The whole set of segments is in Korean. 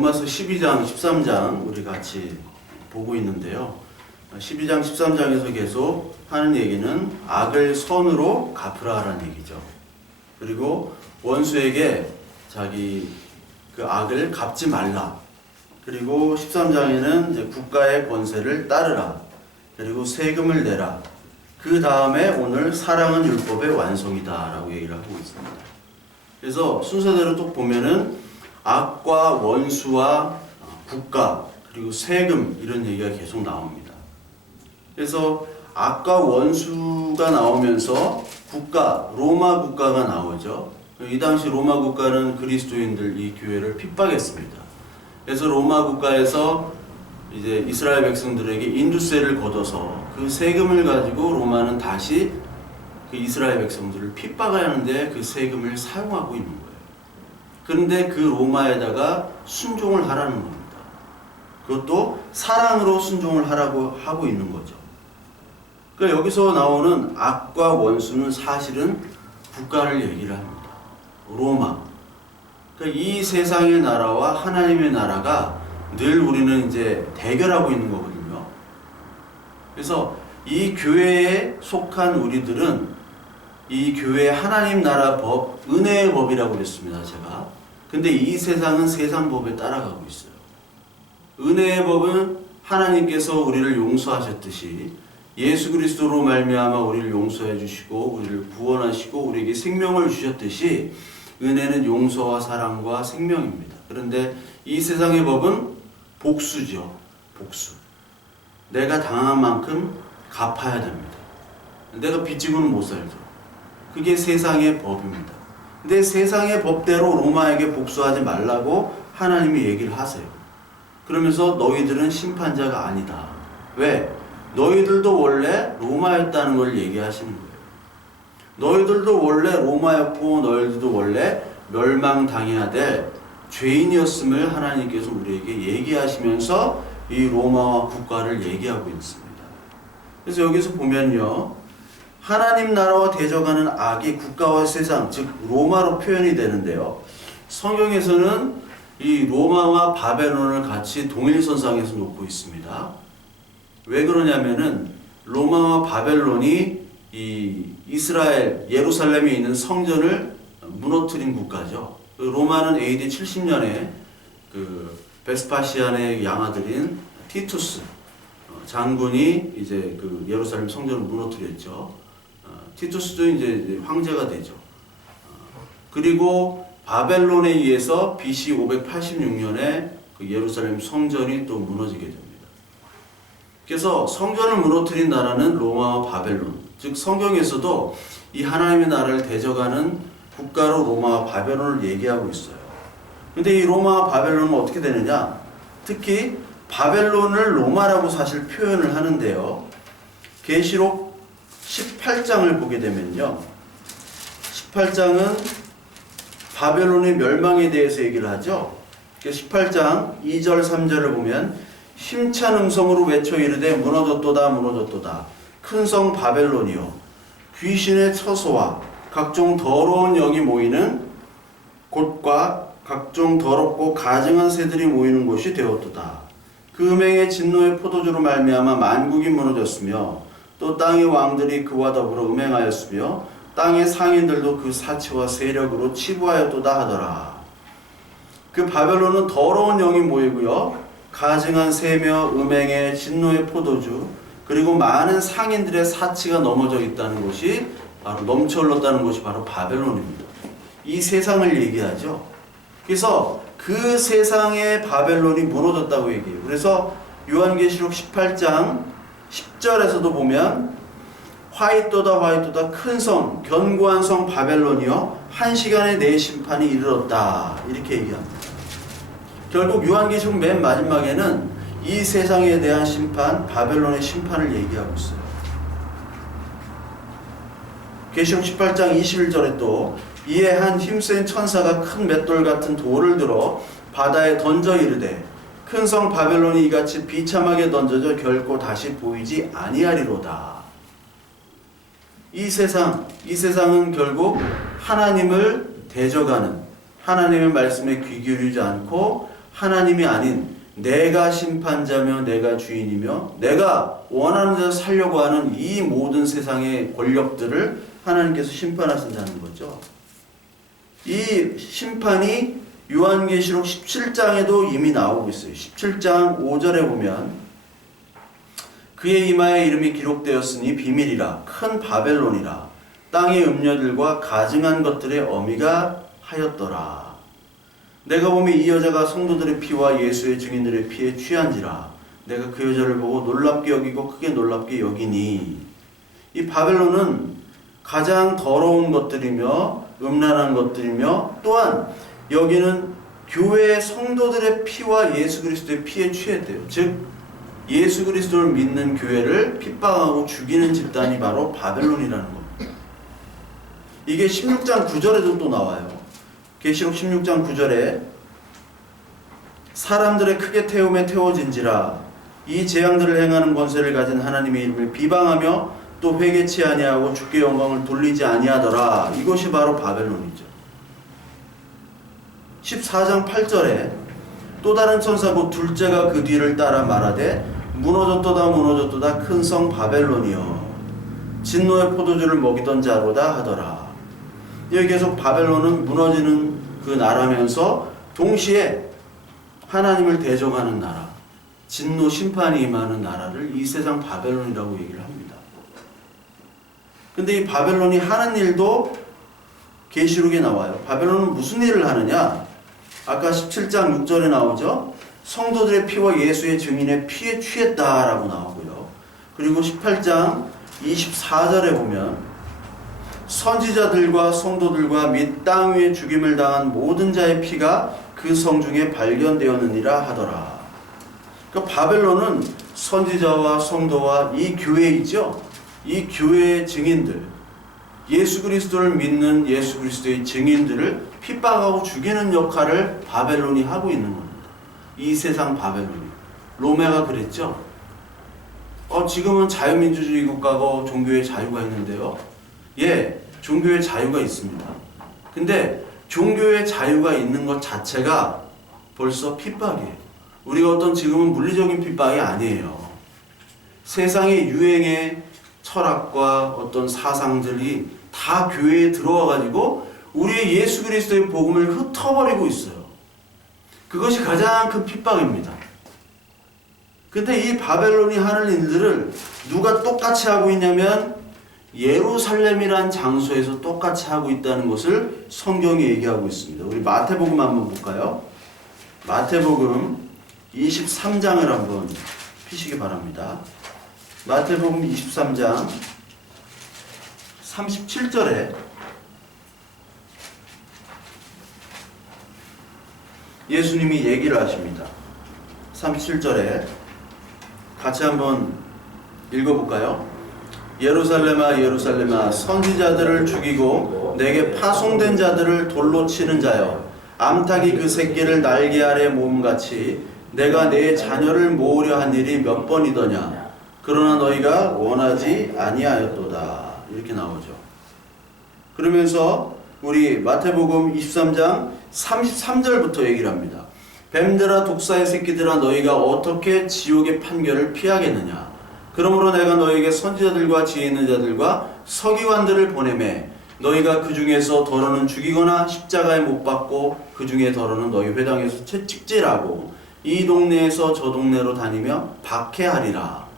로마서 12장, 13장 우리 같이 보고 있는데요. 12장, 13장에서 계속 하는 얘기는 악을 선으로 갚으라라는 얘기죠. 그리고 원수에게 자기 그 악을 갚지 말라. 그리고 13장에는 이제 국가의 권세를 따르라. 그리고 세금을 내라. 그 다음에 오늘 사랑은 율법의 완성이다 라고 얘기를 하고 있습니다. 그래서 순서대로 또 보면은 악과 원수와 국가 그리고 세금 이런 얘기가 계속 나옵니다. 그래서 악과 원수가 나오면서 국가, 로마 국가가 나오죠. 이 당시 로마 국가는 그리스도인들 이 교회를 핍박했습니다. 그래서 로마 국가에서 이제 이스라엘 백성들에게 인두세를 걷어서 그 세금을 가지고 로마는 다시 그 이스라엘 백성들을 핍박하는데 그 세금을 사용하고 있는 거예요. 그런데 그 로마에다가 순종을 하라는 겁니다. 그것도 사랑으로 순종을 하라고 하고 있는 거죠. 그러니까 여기서 나오는 악과 원수는 사실은 국가를 얘기를 합니다. 로마. 그러니까 이 세상의 나라와 하나님의 나라가 늘 우리는 이제 대결하고 있는 거거든요. 그래서 이 교회에 속한 우리들은 이 교회의 하나님 나라 법, 은혜의 법이라고 그랬습니다, 제가. 근데 이 세상은 세상 법에 따라가고 있어요. 은혜의 법은 하나님께서 우리를 용서하셨듯이 예수 그리스도로 말미암아 우리를 용서해 주시고 우리를 구원하시고 우리에게 생명을 주셨듯이 은혜는 용서와 사랑과 생명입니다. 그런데 이 세상의 법은 복수죠. 복수. 내가 당한 만큼 갚아야 됩니다. 내가 빚지고는 못 살죠. 그게 세상의 법입니다. 근데 세상의 법대로 로마에게 복수하지 말라고 하나님이 얘기를 하세요. 그러면서 너희들은 심판자가 아니다. 왜? 너희들도 원래 로마였다는 걸 얘기하시는 거예요. 너희들도 원래 로마였고 너희들도 원래 멸망당해야 될 죄인이었음을 하나님께서 우리에게 얘기하시면서 이 로마와 국가를 얘기하고 있습니다. 그래서 여기서 보면요. 하나님 나라와 대적하는 악이 국가와 세상, 즉 로마로 표현이 되는데요. 성경에서는 이 로마와 바벨론을 같이 동일선상에서 놓고 있습니다. 왜 그러냐면은 로마와 바벨론이 이 이스라엘 예루살렘에 있는 성전을 무너뜨린 국가죠. 로마는 AD 70년에 그 베스파시안의 양아들인 티투스 장군이 이제 그 예루살렘 성전을 무너뜨렸죠. 티투스도 이제 황제가 되죠. 그리고 바벨론에 의해서 BC 586년에 그 예루살렘 성전이 또 무너지게 됩니다. 그래서 성전을 무너뜨린 나라는 로마와 바벨론, 즉 성경에서도 이 하나님의 나라를 대적하는 국가로 로마와 바벨론을 얘기하고 있어요. 근데 이 로마와 바벨론은 어떻게 되느냐? 특히 바벨론을 로마라고 사실 표현을 하는데요. 계시록 18장을 보게 되면요. 18장은 바벨론의 멸망에 대해서 얘기를 하죠. 18장 2절 3절을 보면 힘찬 음성으로 외쳐 이르되 무너졌도다 무너졌도다 큰 성 바벨론이요 귀신의 처소와 각종 더러운 영이 모이는 곳과 각종 더럽고 가증한 새들이 모이는 곳이 되었도다. 그 음행의 진노의 포도주로 말미암아 만국이 무너졌으며 또 땅의 왕들이 그와 더불어 음행하였으며 땅의 상인들도 그 사치와 세력으로 치부하였도다 하더라. 그 바벨론은 더러운 영이 모이고요 가증한 새며 음행의 진노의 포도주 그리고 많은 상인들의 사치가 넘어져 있다는 것이 바로 넘쳐 흘렀다는 것이 바로 바벨론입니다. 이 세상을 얘기하죠. 그래서 그 세상의 바벨론이 무너졌다고 얘기해요. 그래서 요한계시록 18장 10절에서도 보면 화이토다 화이토다 큰 성 견고한 성 바벨론이여 한 시간에 내 심판이 이르렀다 이렇게 얘기합니다. 결국 요한계시록 맨 마지막에는 이 세상에 대한 심판 바벨론의 심판을 얘기하고 있어요. 계시록 18장 21절에 또 이에 한 힘센 천사가 큰 맷돌 같은 돌을 들어 바다에 던져 이르되 큰 성 바벨론이 이같이 비참하게 던져져 결코 다시 보이지 아니하리로다. 이 세상은 결국 하나님을 대적하는 하나님의 말씀에 귀 기울이지 않고 하나님이 아닌 내가 심판자며 내가 주인이며 내가 원하는 대로 살려고 하는 이 모든 세상의 권력들을 하나님께서 심판하신다는 거죠. 이 심판이 요한계시록 17장에도 이미 나오고 있어요. 17장 5절에 보면 그의 이마에 이름이 기록되었으니 비밀이라 큰 바벨론이라 땅의 음녀들과 가증한 것들의 어미가 하였더라. 내가 보면 이 여자가 성도들의 피와 예수의 증인들의 피에 취한지라 내가 그 여자를 보고 놀랍게 여기고 크게 놀랍게 여기니. 이 바벨론은 가장 더러운 것들이며 음란한 것들이며 또한 여기는 교회의 성도들의 피와 예수 그리스도의 피에 취했대요. 즉 예수 그리스도를 믿는 교회를 핍박하고 죽이는 집단이 바로 바벨론이라는 겁니다. 이게 16장 9절에도 또 나와요. 계시록 16장 9절에 사람들의 크게 태움에 태워진지라 이 재앙들을 행하는 권세를 가진 하나님의 이름을 비방하며 또 회개치 아니하고 주께 영광을 돌리지 아니하더라. 이것이 바로 바벨론이죠. 14장 8절에 또 다른 천사 곧 둘째가 그 뒤를 따라 말하되 무너졌도다 무너졌도다 큰 성 바벨론이여 진노의 포도주를 먹이던 자로다 하더라. 여기 계속 바벨론은 무너지는 그 나라면서 동시에 하나님을 대적하는 나라, 진노 심판이 임하는 나라를 이 세상 바벨론이라고 얘기를 합니다. 근데 이 바벨론이 하는 일도 계시록에 나와요. 바벨론은 무슨 일을 하느냐? 아까 17장 6절에 나오죠. 성도들의 피와 예수의 증인의 피에 취했다라고 나오고요. 그리고 18장 24절에 보면 선지자들과 성도들과 및 땅 위에 죽임을 당한 모든 자의 피가 그 성 중에 발견되었느니라 하더라. 그러니까 바벨론은 선지자와 성도와 이 교회이죠. 이 교회의 증인들, 예수 그리스도를 믿는 예수 그리스도의 증인들을 핍박하고 죽이는 역할을 바벨론이 하고 있는 겁니다. 이 세상 바벨론이. 로마가 그랬죠. 지금은 자유민주주의 국가고 종교의 자유가 있는데요. 예, 종교의 자유가 있습니다. 근데 종교의 자유가 있는 것 자체가 벌써 핍박이에요. 우리가 어떤 지금은 물리적인 핍박이 아니에요. 세상의 유행의 철학과 어떤 사상들이 다 교회에 들어와가지고 우리의 예수 그리스도의 복음을 흩어버리고 있어요. 그것이 가장 큰 핍박입니다. 근데 이 바벨론이 하는 일들을 누가 똑같이 하고 있냐면 예루살렘이란 장소에서 똑같이 하고 있다는 것을 성경이 얘기하고 있습니다. 우리 마태복음 한번 볼까요? 마태복음 23장을 한번 피시기 바랍니다. 마태복음 23장 37절에 예수님이 얘기를 하십니다. 37절에 같이 한번 읽어볼까요? 예루살렘아 예루살렘아 선지자들을 죽이고 내게 파송된 자들을 돌로 치는 자여 암탉이 그 새끼를 날개 아래 모음같이 내가 내 자녀를 모으려 한 일이 몇 번이더냐 그러나 너희가 원하지 아니하였도다. 이렇게 나오죠. 그러면서 우리 마태복음 23장 33절부터 얘기를 합니다. 뱀들아 독사의 새끼들아 너희가 어떻게 지옥의 판결을 피하겠느냐. 그러므로 내가 너희에게 선지자들과 지혜 있는 자들과 서기관들을 보내매 너희가 그 중에서 더러는 죽이거나 십자가에 못 박고 그 중에 더러는 너희 회당에서 채찍질하고 이 동네에서 저 동네로 다니며 박해하리라.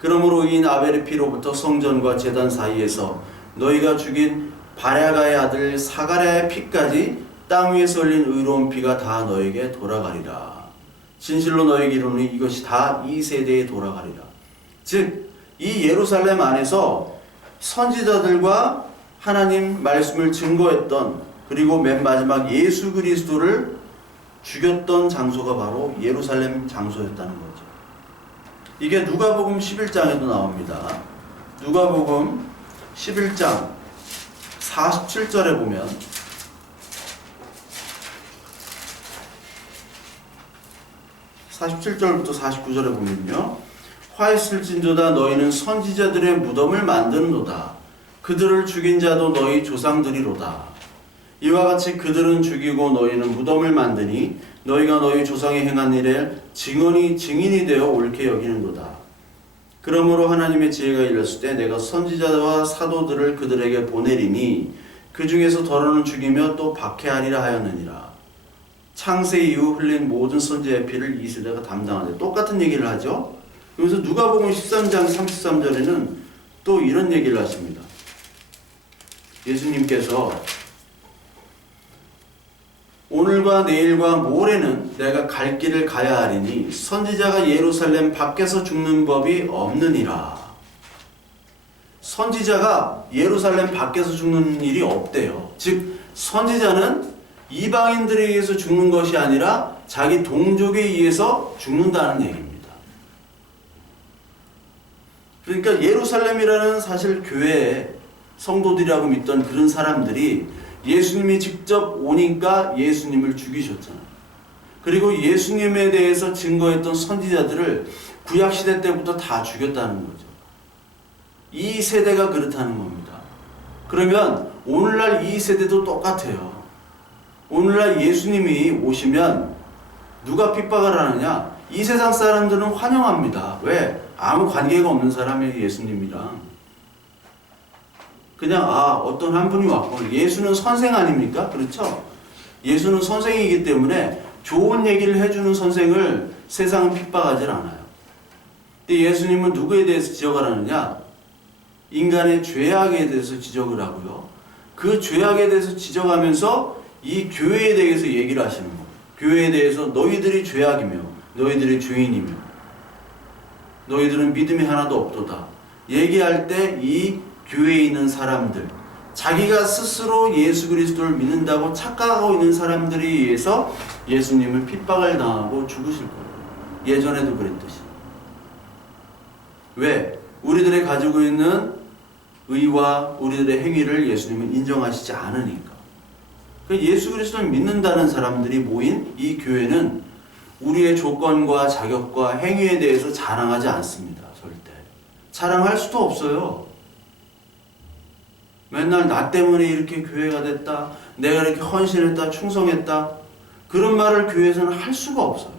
그러므로 이 아벨의 피로부터 성전과 제단 사이에서 너희가 죽인 바랴가의 아들 사가랴의 피까지 땅 위에서 흘린 의로운 피가 다 너에게 돌아가리라. 진실로 너에게 이르노니 이것이 다 이 세대에 돌아가리라. 즉 이 예루살렘 안에서 선지자들과 하나님 말씀을 증거했던 그리고 맨 마지막 예수 그리스도를 죽였던 장소가 바로 예루살렘 장소였다는 거죠. 이게 누가복음 11장에도 나옵니다. 누가복음 11장 47절에 보면 (47절부터 49절에) 보면요, 화했을진도다 너희는 선지자들의 무덤을 만드는도다. 그들을 죽인 자도 너희 조상들이로다. 이와 같이 그들은 죽이고 너희는 무덤을 만드니 너희가 너희 조상이 행한 일에 증인이 되어 옳게 여기는도다. 그러므로 하나님의 지혜가 이르렀을 때 내가 선지자와 사도들을 그들에게 보내리니 그 중에서 더러는 죽이며 또 박해하리라 하였느니라. 창세 이후 흘린 모든 선지자의 피를 이 세대가 담당하되. 똑같은 얘기를 하죠. 그래서 누가복음 13장 33절에는 또 이런 얘기를 하십니다. 예수님께서 오늘과 내일과 모레는 내가 갈 길을 가야 하리니 선지자가 예루살렘 밖에서 죽는 법이 없느니라. 선지자가 예루살렘 밖에서 죽는 일이 없대요. 즉 선지자는 이방인들에 의해서 죽는 것이 아니라 자기 동족에 의해서 죽는다는 얘기입니다. 그러니까 예루살렘이라는 사실 교회에 성도들이라고 믿던 그런 사람들이 예수님이 직접 오니까 예수님을 죽이셨잖아요. 그리고 예수님에 대해서 증거했던 선지자들을 구약시대 때부터 다 죽였다는 거죠. 이 세대가 그렇다는 겁니다. 그러면 오늘날 이 세대도 똑같아요. 오늘날 예수님이 오시면 누가 핍박을 하느냐? 이 세상 사람들은 환영합니다. 왜? 아무 관계가 없는 사람이에요, 예수님이랑. 그냥 어떤 한 분이 왔고, 예수는 선생 아닙니까? 그렇죠? 예수는 선생이기 때문에 좋은 얘기를 해주는 선생을 세상은 핍박하지 않아요. 근데 예수님은 누구에 대해서 지적을 하느냐? 인간의 죄악에 대해서 지적을 하고요. 그 죄악에 대해서 지적하면서 이 교회에 대해서 얘기를 하시는 거예요. 교회에 대해서 너희들이 죄악이며 너희들이 죄인이며 너희들은 믿음이 하나도 없도다. 얘기할 때 이 교회에 있는 사람들, 자기가 스스로 예수 그리스도를 믿는다고 착각하고 있는 사람들에 의해서 예수님을 핍박을 당하고 죽으실 거예요. 예전에도 그랬듯이. 왜? 우리들이 가지고 있는 의와 우리들의 행위를 예수님은 인정하시지 않으니까. 예수 그리스도를 믿는다는 사람들이 모인 이 교회는 우리의 조건과 자격과 행위에 대해서 자랑하지 않습니다. 절대. 자랑할 수도 없어요. 맨날 나 때문에 이렇게 교회가 됐다, 내가 이렇게 헌신했다, 충성했다, 그런 말을 교회에서는 할 수가 없어요.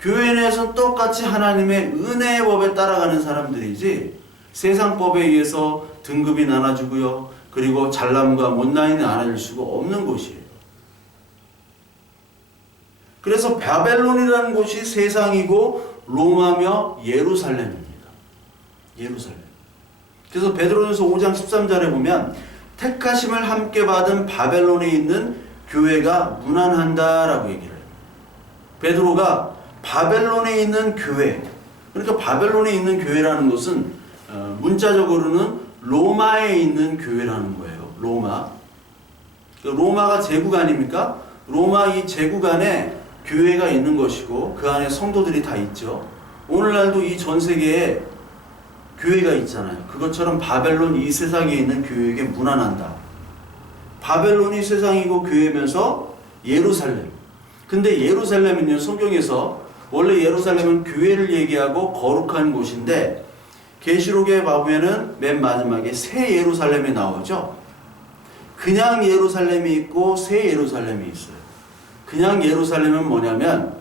교회 내에서는 똑같이 하나님의 은혜의 법에 따라가는 사람들이지 세상 법에 의해서 등급이 나눠주고요, 그리고 잘남과 못남이 나눠질 수가 없는 곳이에요. 그래서 바벨론이라는 곳이 세상이고 로마며 예루살렘입니다. 예루살렘. 그래서 베드로전서 5장 13절에 보면 택하심을 함께 받은 바벨론에 있는 교회가 무난한다라고 얘기를 해요. 베드로가 바벨론에 있는 교회, 그러니까 바벨론에 있는 교회라는 것은 문자적으로는 로마에 있는 교회라는 거예요. 로마. 로마가 제국 아닙니까? 로마 이 제국 안에 교회가 있는 것이고 그 안에 성도들이 다 있죠. 오늘날도 이 전 세계에 교회가 있잖아요. 그것처럼 바벨론 이 세상에 있는 교회에게 무난한다. 바벨론이 세상이고 교회면서 예루살렘. 근데 예루살렘은요, 성경에서 원래 예루살렘은 교회를 얘기하고 거룩한 곳인데 계시록에 보면은 맨 마지막에 새 예루살렘이 나오죠. 그냥 예루살렘이 있고 새 예루살렘이 있어요. 그냥 예루살렘은 뭐냐면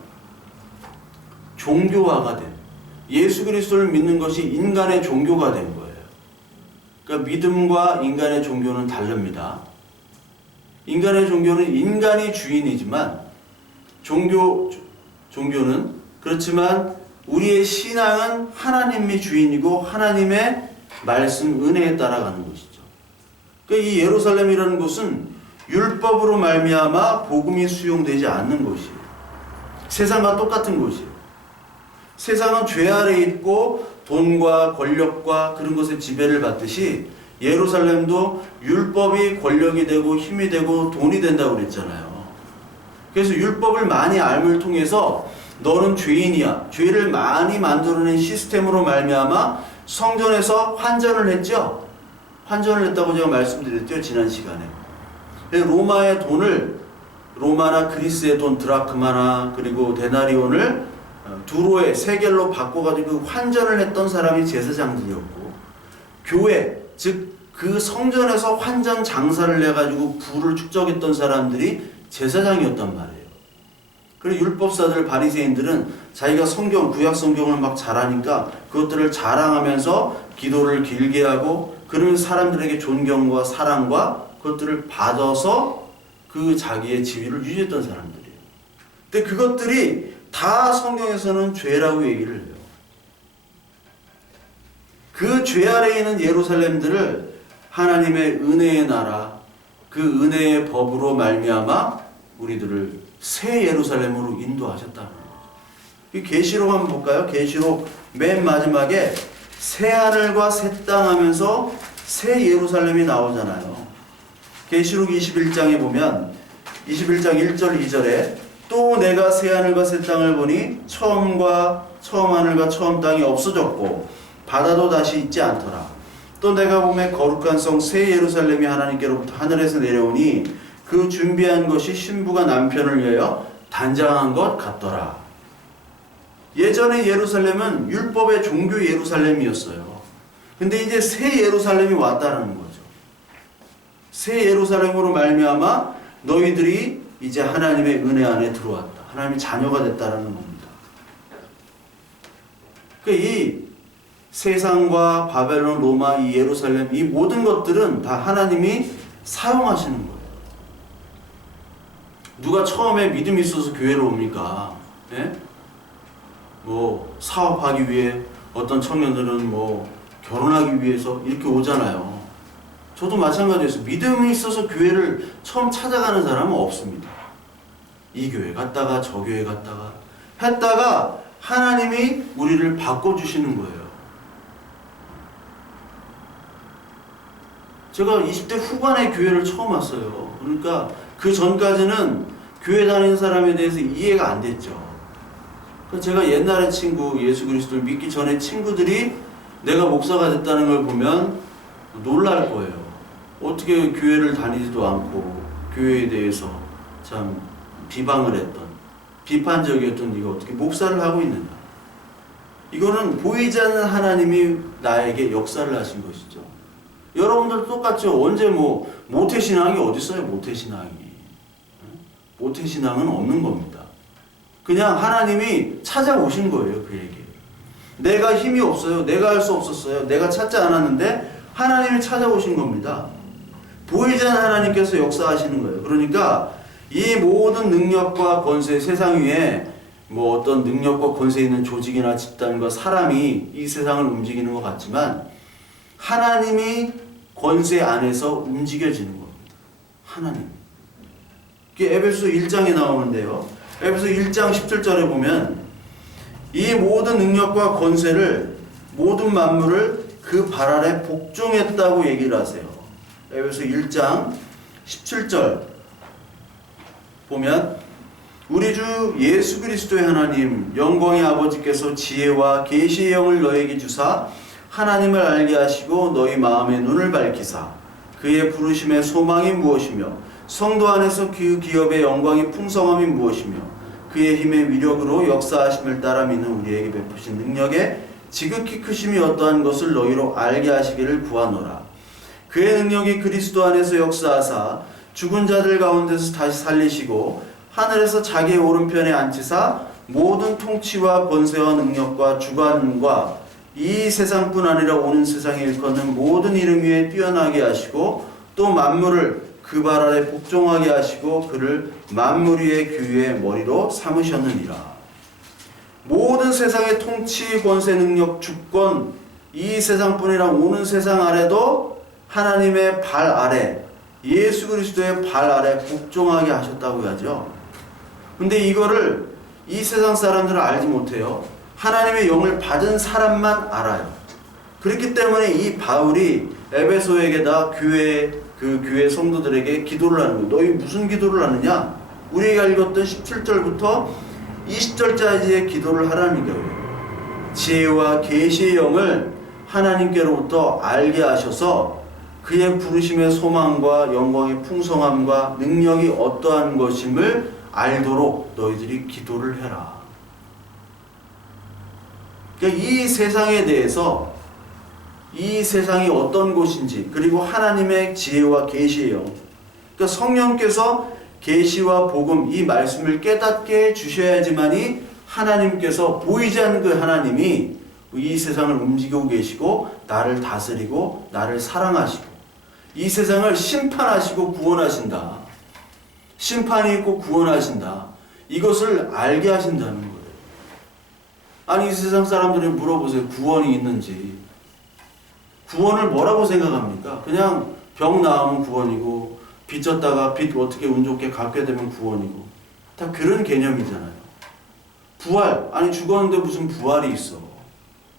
종교화가 된, 예수 그리스도를 믿는 것이 인간의 종교가 된 거예요. 그러니까 믿음과 인간의 종교는 다릅니다. 인간의 종교는 인간이 주인이지만 종교는 그렇지만 우리의 신앙은 하나님이 주인이고 하나님의 말씀 은혜에 따라가는 것이죠. 그러니까 이 예루살렘이라는 곳은 율법으로 말미암아 복음이 수용되지 않는 곳이에요. 세상과 똑같은 곳이에요. 세상은 죄 아래 있고 돈과 권력과 그런 것에 지배를 받듯이 예루살렘도 율법이 권력이 되고 힘이 되고 돈이 된다고 그랬잖아요. 그래서 율법을 많이 알을 통해서 너는 죄인이야, 죄를 많이 만들어낸 시스템으로 말미암아 성전에서 환전을 했죠. 환전을 했다고 제가 말씀드렸죠, 지난 시간에. 로마의 돈을, 로마나 그리스의 돈 드라크마나 그리고 데나리온을 두로에 세겔로 바꿔가지고 환전을 했던 사람이 제사장들이었고, 교회, 즉 그 성전에서 환전 장사를 해가지고 부를 축적했던 사람들이 제사장이었단 말이에요. 그리고 율법사들 바리새인들은 자기가 성경, 구약 성경을 막 잘하니까 그것들을 자랑하면서 기도를 길게 하고 그러면서 사람들에게 존경과 사랑과 그것들을 받아서 그 자기의 지위를 유지했던 사람들이에요. 근데 그것들이 다 성경에서는 죄라고 얘기를 해요. 그 죄 아래에 있는 예루살렘들을 하나님의 은혜의 나라, 그 은혜의 법으로 말미암아 우리들을 새 예루살렘으로 인도하셨다는 거죠. 이 계시록 한번 볼까요? 계시록 맨 마지막에 새 하늘과 새 땅 하면서 새 예루살렘이 나오잖아요. 계시록 21장에 보면 21장 1절 2절에 또 내가 새 하늘과 새 땅을 보니 처음 하늘과 처음 땅이 없어졌고 바다도 다시 있지 않더라. 또 내가 보매 거룩한 성 새 예루살렘이 하나님께로부터 하늘에서 내려오니 그 준비한 것이 신부가 남편을 위하여 단장한 것 같더라. 예전에 예루살렘은 율법의 종교 예루살렘이었어요. 근데 이제 새 예루살렘이 왔다는 거죠. 새 예루살렘으로 말미암아 너희들이 이제 하나님의 은혜 안에 들어왔다. 하나님의 자녀가 됐다는 겁니다. 이 세상과 바벨론, 로마, 이 예루살렘, 이 모든 것들은 다 하나님이 사용하시는 거예요. 누가 처음에 믿음이 있어서 교회를 옵니까? 예? 뭐 사업하기 위해, 어떤 청년들은 뭐 결혼하기 위해서 이렇게 오잖아요. 저도 마찬가지였어요. 믿음이 있어서 교회를 처음 찾아가는 사람은 없습니다. 이 교회 갔다가 저 교회 갔다가 했다가 하나님이 우리를 바꿔주시는 거예요. 제가 20대 후반에 교회를 처음 왔어요. 그러니까 그 전까지는 교회 다니는 사람에 대해서 이해가 안 됐죠. 제가 옛날에 친구, 예수 그리스도를 믿기 전에 친구들이 내가 목사가 됐다는 걸 보면 놀랄 거예요. 어떻게 교회를 다니지도 않고 교회에 대해서 참 비방을 했던, 비판적이었던 네가 어떻게 목사를 하고 있느냐. 이거는 보이지 않는 하나님이 나에게 역사를 하신 것이죠. 여러분들 똑같죠. 언제 뭐 모태신앙이 어디 있어요? 모태신앙이. 모태신앙은 없는 겁니다. 그냥 하나님이 찾아오신 거예요. 그에게. 내가 힘이 없어요. 내가 할 수 없었어요. 내가 찾지 않았는데 하나님이 찾아오신 겁니다. 보이지 않는 하나님께서 역사하시는 거예요. 그러니까 이 모든 능력과 권세, 세상 위에 뭐 어떤 능력과 권세 있는 조직이나 집단과 사람이 이 세상을 움직이는 것 같지만 하나님이 권세 안에서 움직여지는 겁니다. 하나님. 이게 에베소 1장에 나오는데요. 에베소 1장 17절에 보면 이 모든 능력과 권세를, 모든 만물을 그 발 아래 복종했다고 얘기를 하세요. 에베소 1장 17절 보면 우리 주 예수 그리스도의 하나님 영광의 아버지께서 지혜와 계시의 영을 너에게 주사 하나님을 알게 하시고 너희 마음의 눈을 밝히사 그의 부르심의 소망이 무엇이며 성도 안에서 그 기업의 영광이 풍성함이 무엇이며 그의 힘의 위력으로 역사하심을 따라 믿는 우리에게 베푸신 능력에 지극히 크심이 어떠한 것을 너희로 알게 하시기를 구하노라. 그의 능력이 그리스도 안에서 역사하사 죽은 자들 가운데서 다시 살리시고 하늘에서 자기의 오른편에 앉히사 모든 통치와 권세와 능력과 주관과 이 세상뿐 아니라 오는 세상에 일컫는 모든 이름 위에 뛰어나게 하시고 또 만물을 그 발 아래 복종하게 하시고 그를 만물 위의 규의 머리로 삼으셨느니라. 모든 세상의 통치, 권세, 능력, 주권, 이 세상뿐이라 오는 세상 아래도 하나님의 발 아래, 예수 그리스도의 발 아래 복종하게 하셨다고 하죠. 근데 이거를 이 세상 사람들은 알지 못해요. 하나님의 영을 받은 사람만 알아요. 그렇기 때문에 이 바울이 에베소에게다 그 교회 성도들에게 기도를 하는 거예요. 너희 무슨 기도를 하느냐? 우리가 읽었던 17절부터 20절까지의 기도를 하라는 거예요. 지혜와 계시의 영을 하나님께로부터 알게 하셔서 그의 부르심의 소망과 영광의 풍성함과 능력이 어떠한 것임을 알도록 너희들이 기도를 해라. 그러니까 이 세상에 대해서, 이 세상이 어떤 곳인지, 그리고 하나님의 지혜와 계시의 영, 그러니까 성령께서 계시와 복음 이 말씀을 깨닫게 해주셔야지만이 하나님께서 보이지 않는 그 하나님이 이 세상을 움직이고 계시고 나를 다스리고 나를 사랑하시고 이 세상을 심판하시고 구원하신다. 심판이 있고 구원하신다. 이것을 알게 하신다는 거예요. 아니 이 세상 사람들이 물어보세요. 구원이 있는지. 구원을 뭐라고 생각합니까? 그냥 병 나으면 구원이고 빚졌다가 빚 어떻게 운 좋게 갚게 되면 구원이고 다 그런 개념이잖아요. 부활. 아니 죽었는데 무슨 부활이 있어.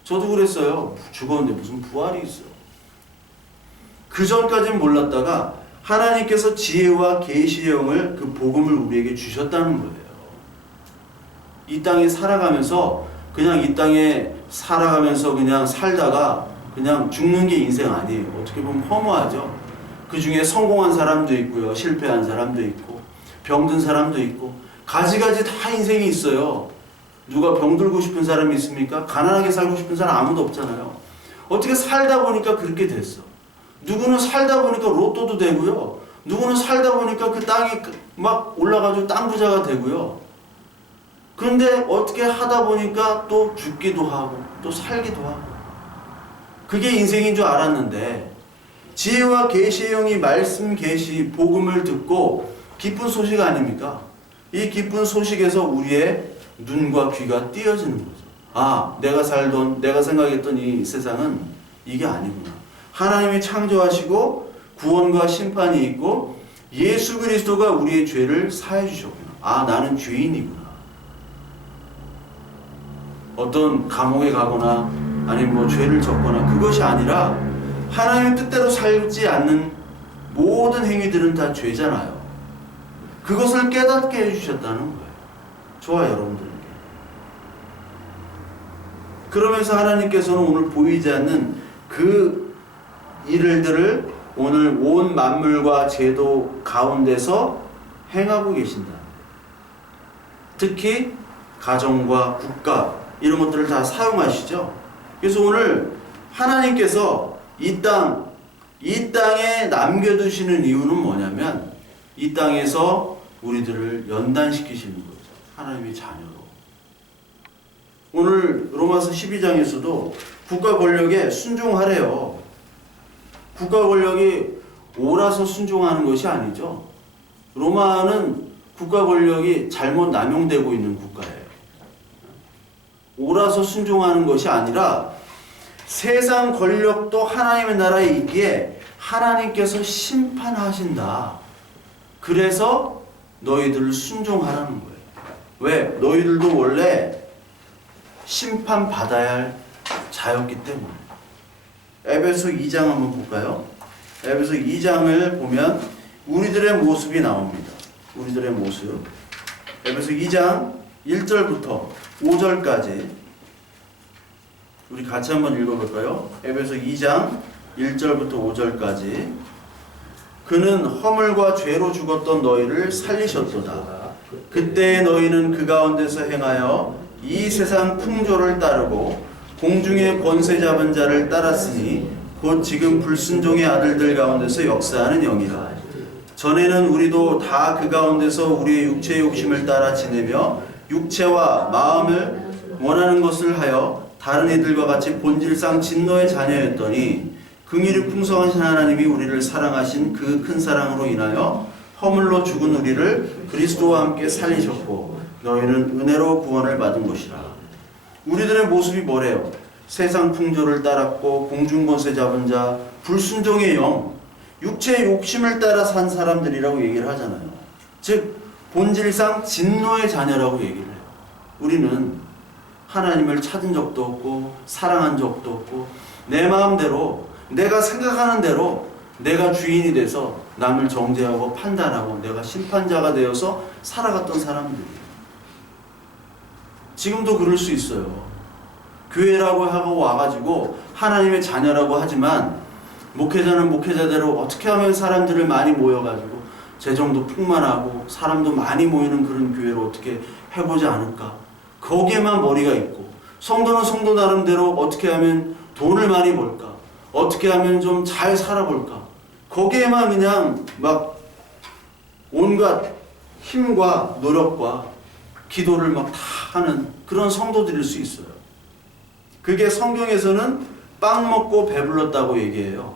저도 그랬어요. 죽었는데 무슨 부활이 있어. 그 전까지는 몰랐다가 하나님께서 지혜와 계시의 영을 그 복음을 우리에게 주셨다는 거예요. 이 땅에 살아가면서 그냥 이 땅에 살아가면서 그냥 살다가 그냥 죽는 게 인생 아니에요. 어떻게 보면 허무하죠. 그 중에 성공한 사람도 있고요. 실패한 사람도 있고 병든 사람도 있고 가지가지 다 인생이 있어요. 누가 병들고 싶은 사람이 있습니까? 가난하게 살고 싶은 사람 아무도 없잖아요. 어떻게 살다 보니까 그렇게 됐어. 누구는 살다 보니까 로또도 되고요. 누구는 살다 보니까 그 땅이 막 올라가지고 땅 부자가 되고요. 그런데 어떻게 하다 보니까 또 죽기도 하고 또 살기도 하고 그게 인생인 줄 알았는데 지혜와 계시의 영이 말씀 계시 복음을 듣고 기쁜 소식 아닙니까? 이 기쁜 소식에서 우리의 눈과 귀가 띄어지는 거죠. 아, 내가 살던 내가 생각했던 이 세상은 이게 아니구나. 하나님이 창조하시고 구원과 심판이 있고 예수 그리스도가 우리의 죄를 사해 주셨구나. 아, 나는 죄인이구나. 어떤 감옥에 가거나 아니면 뭐 죄를 졌거나 그것이 아니라 하나님의 뜻대로 살지 않는 모든 행위들은 다 죄잖아요. 그것을 깨닫게 해주셨다는 거예요. 저와 여러분들에게. 그러면서 하나님께서는 오늘 보이지 않는 그 일들을 오늘 온 만물과 제도 가운데서 행하고 계신다. 특히 가정과 국가 이런 것들을 다 사용하시죠. 그래서 오늘 하나님께서 이 땅에 남겨두시는 이유는 뭐냐면 이 땅에서 우리들을 연단시키시는 거죠. 하나님의 자녀로. 오늘 로마서 12장에서도 국가 권력에 순종하래요. 국가 권력이 옳아서 순종하는 것이 아니죠. 로마는 국가 권력이 잘못 남용되고 있는 국가예요. 옳아서 순종하는 것이 아니라 세상 권력도 하나님의 나라에 있기에 하나님께서 심판하신다. 그래서 너희들을 순종하라는 거예요. 왜? 너희들도 원래 심판받아야 할 자였기 때문에. 에베소 2장 한번 볼까요? 에베소 2장을 보면 우리들의 모습이 나옵니다. 우리들의 모습. 에베소 2장 1절부터 5절까지 우리 같이 한번 읽어볼까요? 에베소 2장 1절부터 5절까지. 그는 허물과 죄로 죽었던 너희를 살리셨도다. 그때 너희는 그 가운데서 행하여 이 세상 풍조를 따르고 공중의 권세 잡은 자를 따랐으니 곧 지금 불순종의 아들들 가운데서 역사하는 영이라. 전에는 우리도 다 그 가운데서 우리의 육체의 욕심을 따라 지내며 육체와 마음을 원하는 것을 하여 다른 이들과 같이 본질상 진노의 자녀였더니 긍휼이 풍성하신 하나님이 우리를 사랑하신 그 큰 사랑으로 인하여 허물로 죽은 우리를 그리스도와 함께 살리셨고 너희는 은혜로 구원을 받은 것이라. 우리들의 모습이 뭐래요? 세상 풍조를 따랐고 공중권세 잡은 자, 불순종의 영, 육체의 욕심을 따라 산 사람들이라고 얘기를 하잖아요. 즉 본질상 진노의 자녀라고 얘기를 해요. 우리는 하나님을 찾은 적도 없고 사랑한 적도 없고 내 마음대로 내가 생각하는 대로 내가 주인이 돼서 남을 정죄하고 판단하고 내가 심판자가 되어서 살아갔던 사람들이에요. 지금도 그럴 수 있어요. 교회라고 하고 와가지고 하나님의 자녀라고 하지만 목회자는 목회자대로 어떻게 하면 사람들을 많이 모여가지고 재정도 풍만하고 사람도 많이 모이는 그런 교회로 어떻게 해보지 않을까. 거기에만 머리가 있고 성도는 성도 나름대로 어떻게 하면 돈을 많이 벌까. 어떻게 하면 좀 잘 살아볼까. 거기에만 그냥 막 온갖 힘과 노력과 기도를 막 다 하는 그런 성도들일 수 있어요. 그게 성경에서는 빵 먹고 배불렀다고 얘기해요.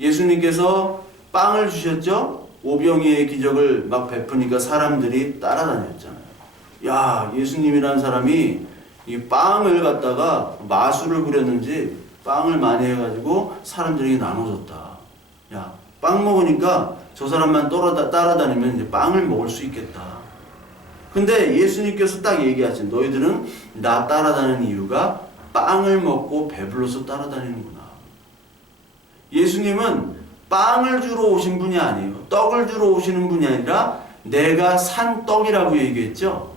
예수님께서 빵을 주셨죠? 오병이의 기적을 막 베푸니까 사람들이 따라다녔잖아요. 야, 예수님이라는 사람이 이 빵을 갖다가 마술을 부렸는지 빵을 많이 해가지고 사람들에게 나눠줬다. 야, 빵 먹으니까 저 사람만 따라다니면 이제 빵을 먹을 수 있겠다. 근데 예수님께서 딱 얘기하신 너희들은 나 따라다니는 이유가 빵을 먹고 배불러서 따라다니는구나. 예수님은 빵을 주러 오신 분이 아니에요. 떡을 주러 오시는 분이 아니라 내가 산 떡이라고 얘기했죠.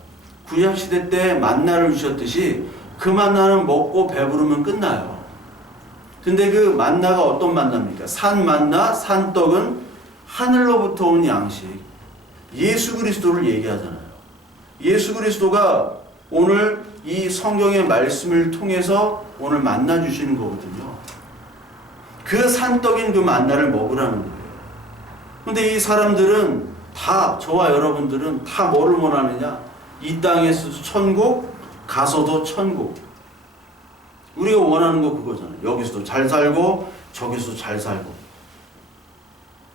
구약시대 때 만나를 주셨듯이 그 만나는 먹고 배부르면 끝나요. 근데 그 만나가 어떤 만나입니까? 산 만나, 산 떡은 하늘로부터 온 양식. 예수 그리스도를 얘기하잖아요. 예수 그리스도가 오늘 이 성경의 말씀을 통해서 오늘 만나 주시는 거거든요. 그 산떡인 그 만나를 먹으라는 거예요. 근데 이 사람들은 다, 저와 여러분들은 다 뭐를 원하느냐? 이 땅에서도 천국, 가서도 천국. 우리가 원하는 거 그거잖아요. 여기서도 잘 살고 저기서도 잘 살고.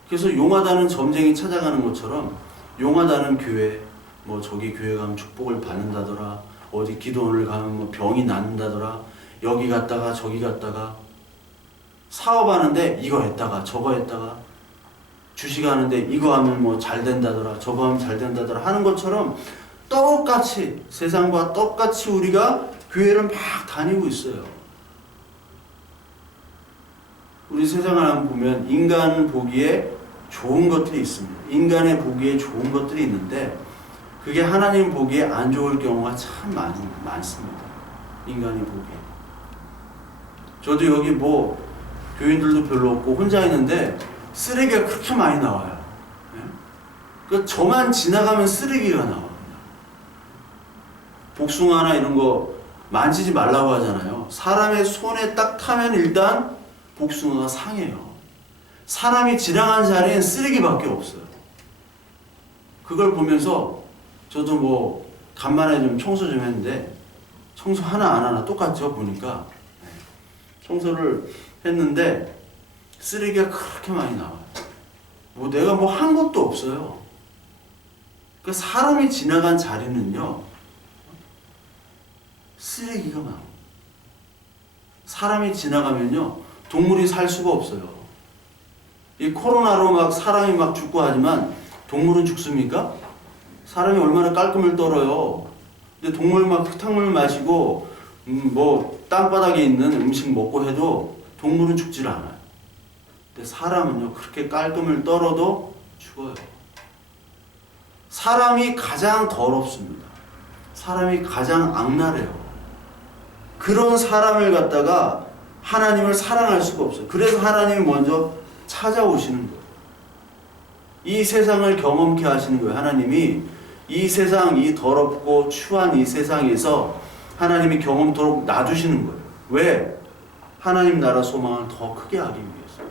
그래서 용하다는 점쟁이 찾아가는 것처럼 용하다는 교회, 뭐 저기 교회 가면 축복을 받는다더라, 어디 기도원을 가면 뭐 병이 낫는다더라, 여기 갔다가 저기 갔다가 사업하는데 이거 했다가 저거 했다가 주식하는데 이거 하면 뭐 잘 된다더라, 저거 하면 잘 된다더라 하는 것처럼 똑같이 세상과 똑같이 우리가 교회를 막 다니고 있어요. 우리 세상을 한번 보면 인간 보기에 좋은 것들이 있습니다. 인간의 보기에 좋은 것들이 있는데 그게 하나님 보기에 안 좋을 경우가 참 많습니다. 인간이 보기에. 저도 여기 뭐 교인들도 별로 없고 혼자 있는데 쓰레기가 그렇게 많이 나와요. 그 저만 지나가면 쓰레기가 나와요. 복숭아나 이런 거 만지지 말라고 하잖아요. 사람의 손에 딱 타면 일단 복숭아가 상해요. 사람이 지나간 자리엔 쓰레기밖에 없어요. 그걸 보면서 저도 뭐 간만에 좀 청소 좀 했는데 청소 하나 안 하나 똑같죠. 보니까 청소를 했는데 쓰레기가 그렇게 많이 나와요. 뭐 내가 뭐 한 것도 없어요. 그 사람이 지나간 자리는요 쓰레기가 많아요. 사람이 지나가면요 동물이 살 수가 없어요. 이 코로나로 막 사람이 막 죽고 하지만 동물은 죽습니까? 사람이 얼마나 깔끔을 떨어요. 근데 동물 막 흙탕물 마시고 뭐 땅바닥에 있는 음식 먹고 해도 동물은 죽질 않아요. 근데 사람은요 그렇게 깔끔을 떨어도 죽어요. 사람이 가장 더럽습니다. 사람이 가장 악랄해요. 그런 사람을 갖다가 하나님을 사랑할 수가 없어요. 그래서 하나님이 먼저 찾아오시는 거예요. 이 세상을 경험케 하시는 거예요. 하나님이 이 세상, 이 더럽고 추한 이 세상에서 하나님이 경험토록 놔두시는 거예요. 왜? 하나님 나라 소망을 더 크게 하기 위해서.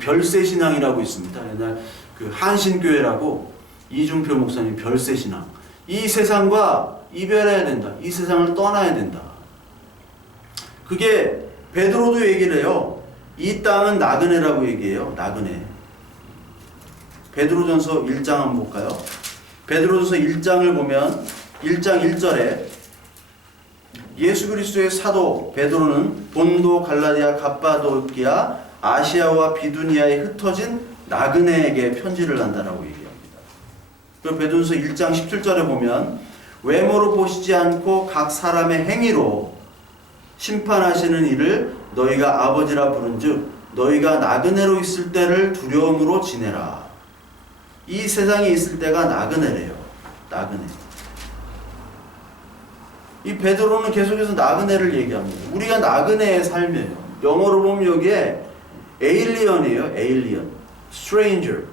별세신앙이라고 있습니다. 옛날 그 한신교회라고 이중표 목사님 별세신앙. 이 세상과 이별해야 된다. 이 세상을 떠나야 된다. 그게 베드로도 얘기를 해요. 이 땅은 나그네라고 얘기해요. 나그네. 베드로전서 1장 한번 볼까요? 베드로전서 1장을 보면 1장 1절에 예수 그리스도의 사도 베드로는 본도, 갈라디아, 갑바도기아, 아시아와 비두니아에 흩어진 나그네에게 편지를 한다라고 얘기합니다. 그리고 베드로전서 1장 17절에 보면 외모로 보시지 않고 각 사람의 행위로 심판하시는 이를 너희가 아버지라 부른즉 너희가 나그네로 있을 때를 두려움으로 지내라. 이 세상에 있을 때가 나그네래요. 나그네. 이 베드로는 계속해서 나그네를 얘기합니다. 우리가 나그네의 삶이에요. 영어로 보면 여기에 alien이에요. alien. stranger.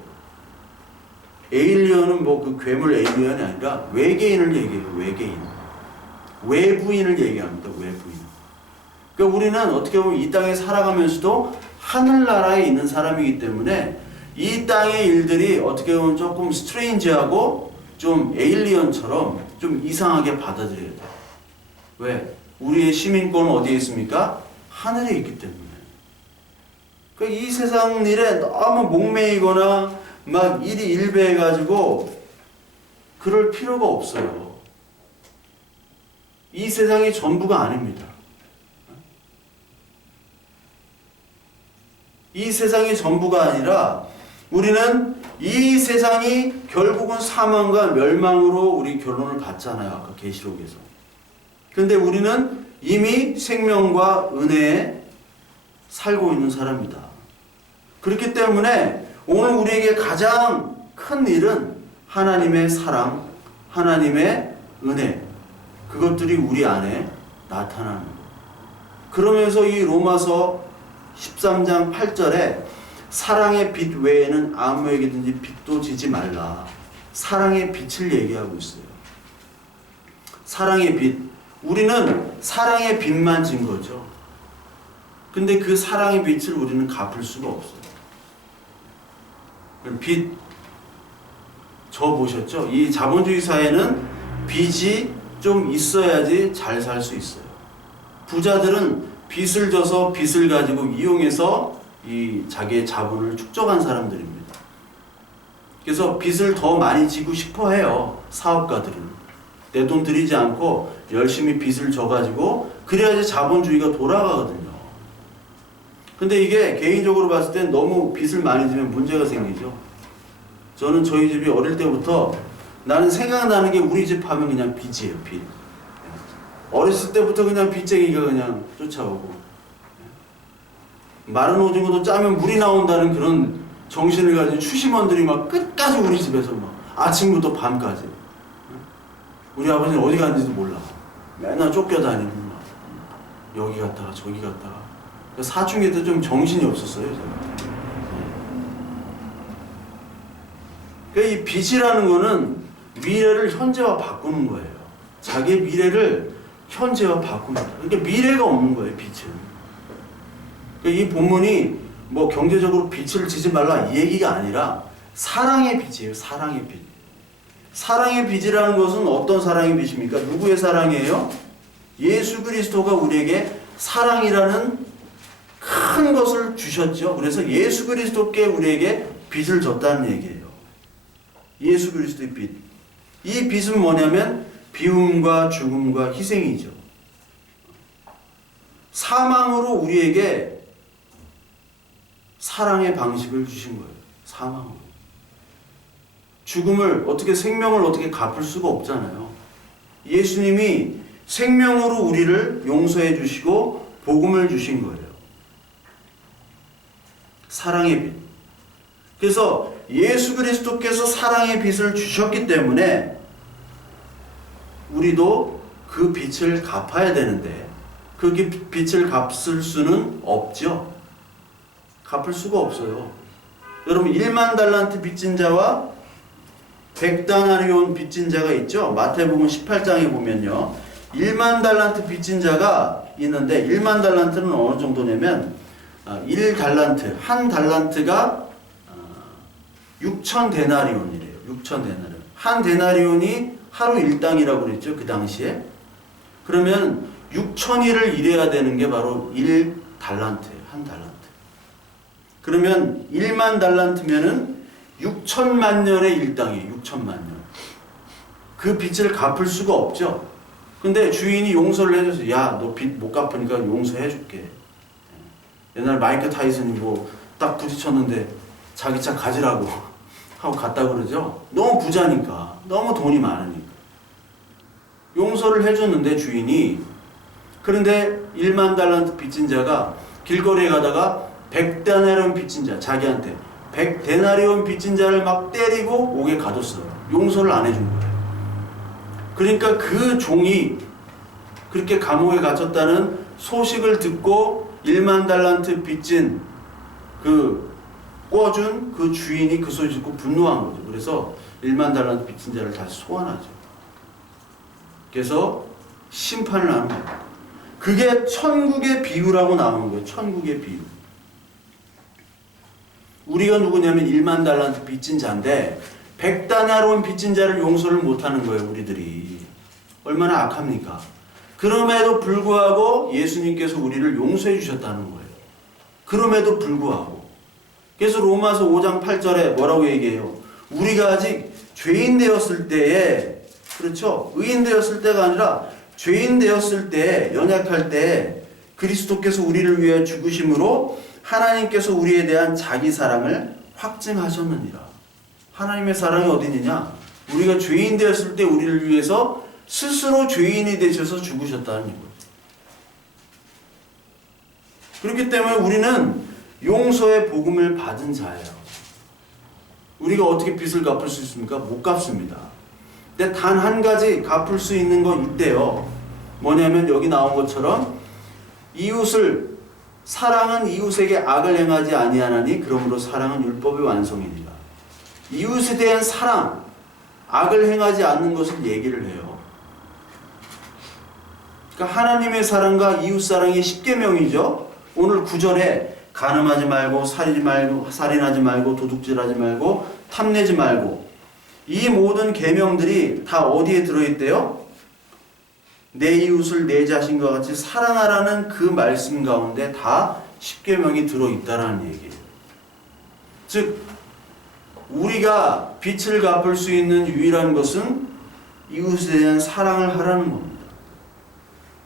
alien은 뭐 그 괴물 alien이 아니라 외계인을 얘기해요. 외계인. 외부인을 얘기합니다. 외부인. 그러니까 우리는 어떻게 보면 이 땅에 살아가면서도 하늘나라에 있는 사람이기 때문에 이 땅의 일들이 어떻게 보면 조금 스트레인지하고 좀 에일리언처럼 좀 이상하게 받아들여야 돼요. 왜? 우리의 시민권은 어디에 있습니까? 하늘에 있기 때문에. 그러니까 이 세상 일에 너무 목매이거나 막 일이 일배해가지고 그럴 필요가 없어요. 이 세상이 전부가 아닙니다. 이 세상이 전부가 아니라 우리는 이 세상이 결국은 사망과 멸망으로 우리 결론을 받잖아요. 아까 계시록에서. 근데 우리는 이미 생명과 은혜에 살고 있는 사람이다. 그렇기 때문에 오늘 우리에게 가장 큰 일은 하나님의 사랑, 하나님의 은혜, 그것들이 우리 안에 나타나는 거예요. 그러면서 이 로마서 13장 8절에 사랑의 빛 외에는 아무에게든지 빛도 지지 말라. 사랑의 빛을 얘기하고 있어요. 사랑의 빛. 우리는 사랑의 빛만 진 거죠. 근데 그 사랑의 빛을 우리는 갚을 수가 없어요. 빛. 저 보셨죠? 이 자본주의 사회는 빚이 좀 있어야지 잘 살 수 있어요. 부자들은 빚을 져서 빚을 가지고 이용해서 이 자기의 자본을 축적한 사람들입니다. 그래서 빚을 더 많이 지고 싶어 해요. 사업가들은. 내 돈 들이지 않고 열심히 빚을 져가지고 그래야지 자본주의가 돌아가거든요. 근데 이게 개인적으로 봤을 땐 너무 빚을 많이 지면 문제가 생기죠. 저는 저희 집이 어릴 때부터 나는 생각나는 게 우리 집 하면 그냥 빚이에요. 빚. 어렸을 때부터 그냥 빚쟁이가 그냥 쫓아오고 마른 오징어도 짜면 물이 나온다는 그런 정신을 가진 추심원들이 막 끝까지 우리 집에서 막 아침부터 밤까지. 우리 아버지는 어디 갔는지도 몰라. 맨날 쫓겨다니고 막 여기 갔다가 저기 갔다가. 사춘기 때 좀 정신이 없었어요. 제가. 그러니까 이 빚이라는 거는 미래를 현재와 바꾸는 거예요. 자기의 미래를 현재와 바꿉니다. 그러니까 미래가 없는 거예요, 빚은. 그러니까 이 본문이 뭐 경제적으로 빚을 지지 말라 이 얘기가 아니라 사랑의 빚이에요, 사랑의 빚. 사랑의 빚이라는 것은 어떤 사랑의 빚입니까? 누구의 사랑이에요? 예수 그리스도가 우리에게 사랑이라는 큰 것을 주셨죠. 그래서 예수 그리스도께 우리에게 빚을 졌다는 얘기예요. 예수 그리스도의 빚. 이 빚은 뭐냐면 비움과 죽음과 희생이죠. 사망으로 우리에게 사랑의 방식을 주신 거예요. 사망으로. 죽음을 어떻게 생명을 어떻게 갚을 수가 없잖아요. 예수님이 생명으로 우리를 용서해 주시고 복음을 주신 거예요. 사랑의 빛. 그래서 예수 그리스도께서 사랑의 빛을 주셨기 때문에 우리도 그 빛을 갚아야 되는데 그 빛을 갚을 수는 없죠. 갚을 수가 없어요. 여러분 1만 달란트 빚진 자와 100다나리온 빚진 자가 있죠. 마태복음 18장에 보면요. 1만 달란트 빚진 자가 있는데 1만 달란트는 어느 정도냐면 1달란트, 한 달란트가 6천 데나리온이래요. 6천 데나리온. 한 데나리온이 하루 일당이라고 그랬죠. 그 당시에. 그러면 6천일을 일해야 되는 게 바로 1달란트예요. 한 달란트. 그러면 1만 달란트면은 6천만 년의 일당이에요. 6천만 년. 그 빚을 갚을 수가 없죠. 근데 주인이 용서를 해줘서 야, 너 빚 못 갚으니까 용서해줄게. 옛날 마이크 타이슨이 뭐 딱 부딪혔는데 자기 차 가지라고 하고 갔다 그러죠. 너무 부자니까. 너무 돈이 많으니까. 용서를 해줬는데 주인이. 그런데 1만 달란트 빚진 자가 길거리에 가다가 100데나리온 빚진 자, 자기한테 100데나리온 빚진 자를 막 때리고 옥에 가뒀어요. 용서를 안 해준 거예요. 그러니까 그 종이 그렇게 감옥에 갇혔다는 소식을 듣고 1만 달란트 빚진 꿔준 그 주인이 그 소식 듣고 분노한 거죠. 그래서 1만 달란트 빚진 자를 다시 소환하죠. 그래서 심판을 하는 거예요. 그게 천국의 비유라고 나오는 거예요. 천국의 비유. 우리가 누구냐면 1만 달란트 빚진 자인데 100다나로는 빚진 자를 용서를 못하는 거예요. 우리들이 얼마나 악합니까? 그럼에도 불구하고 예수님께서 우리를 용서해 주셨다는 거예요. 그럼에도 불구하고. 그래서 로마서 5장 8절에 뭐라고 얘기해요? 우리가 아직 죄인 되었을 때에, 그렇죠? 의인 되었을 때가 아니라 죄인 되었을 때, 연약할 때 그리스도께서 우리를 위해 죽으심으로 하나님께서 우리에 대한 자기 사랑을 확증하셨느니라. 하나님의 사랑이 어디 있느냐? 우리가 죄인 되었을 때 우리를 위해서 스스로 죄인이 되셔서 죽으셨다는 거예요. 그렇기 때문에 우리는 용서의 복음을 받은 자예요. 우리가 어떻게 빚을 갚을 수 있습니까? 못 갚습니다. 근데 단 한 가지 갚을 수 있는 건 있대요. 뭐냐면 여기 나온 것처럼 사랑은 이웃에게 악을 행하지 아니하나니 그러므로 사랑은 율법의 완성이니라. 이웃에 대한 사랑, 악을 행하지 않는 것을 얘기를 해요. 그러니까 하나님의 사랑과 이웃 사랑이 10계명이죠. 오늘 9절에 간음하지 말고, 살인하지 말고, 도둑질하지 말고, 탐내지 말고, 이 모든 계명들이 다 어디에 들어있대요? 내 이웃을 내 자신과 같이 사랑하라는 그 말씀 가운데 다 10계명이 들어있다라는 얘기예요. 즉 우리가 빚을 갚을 수 있는 유일한 것은 이웃에 대한 사랑을 하라는 겁니다.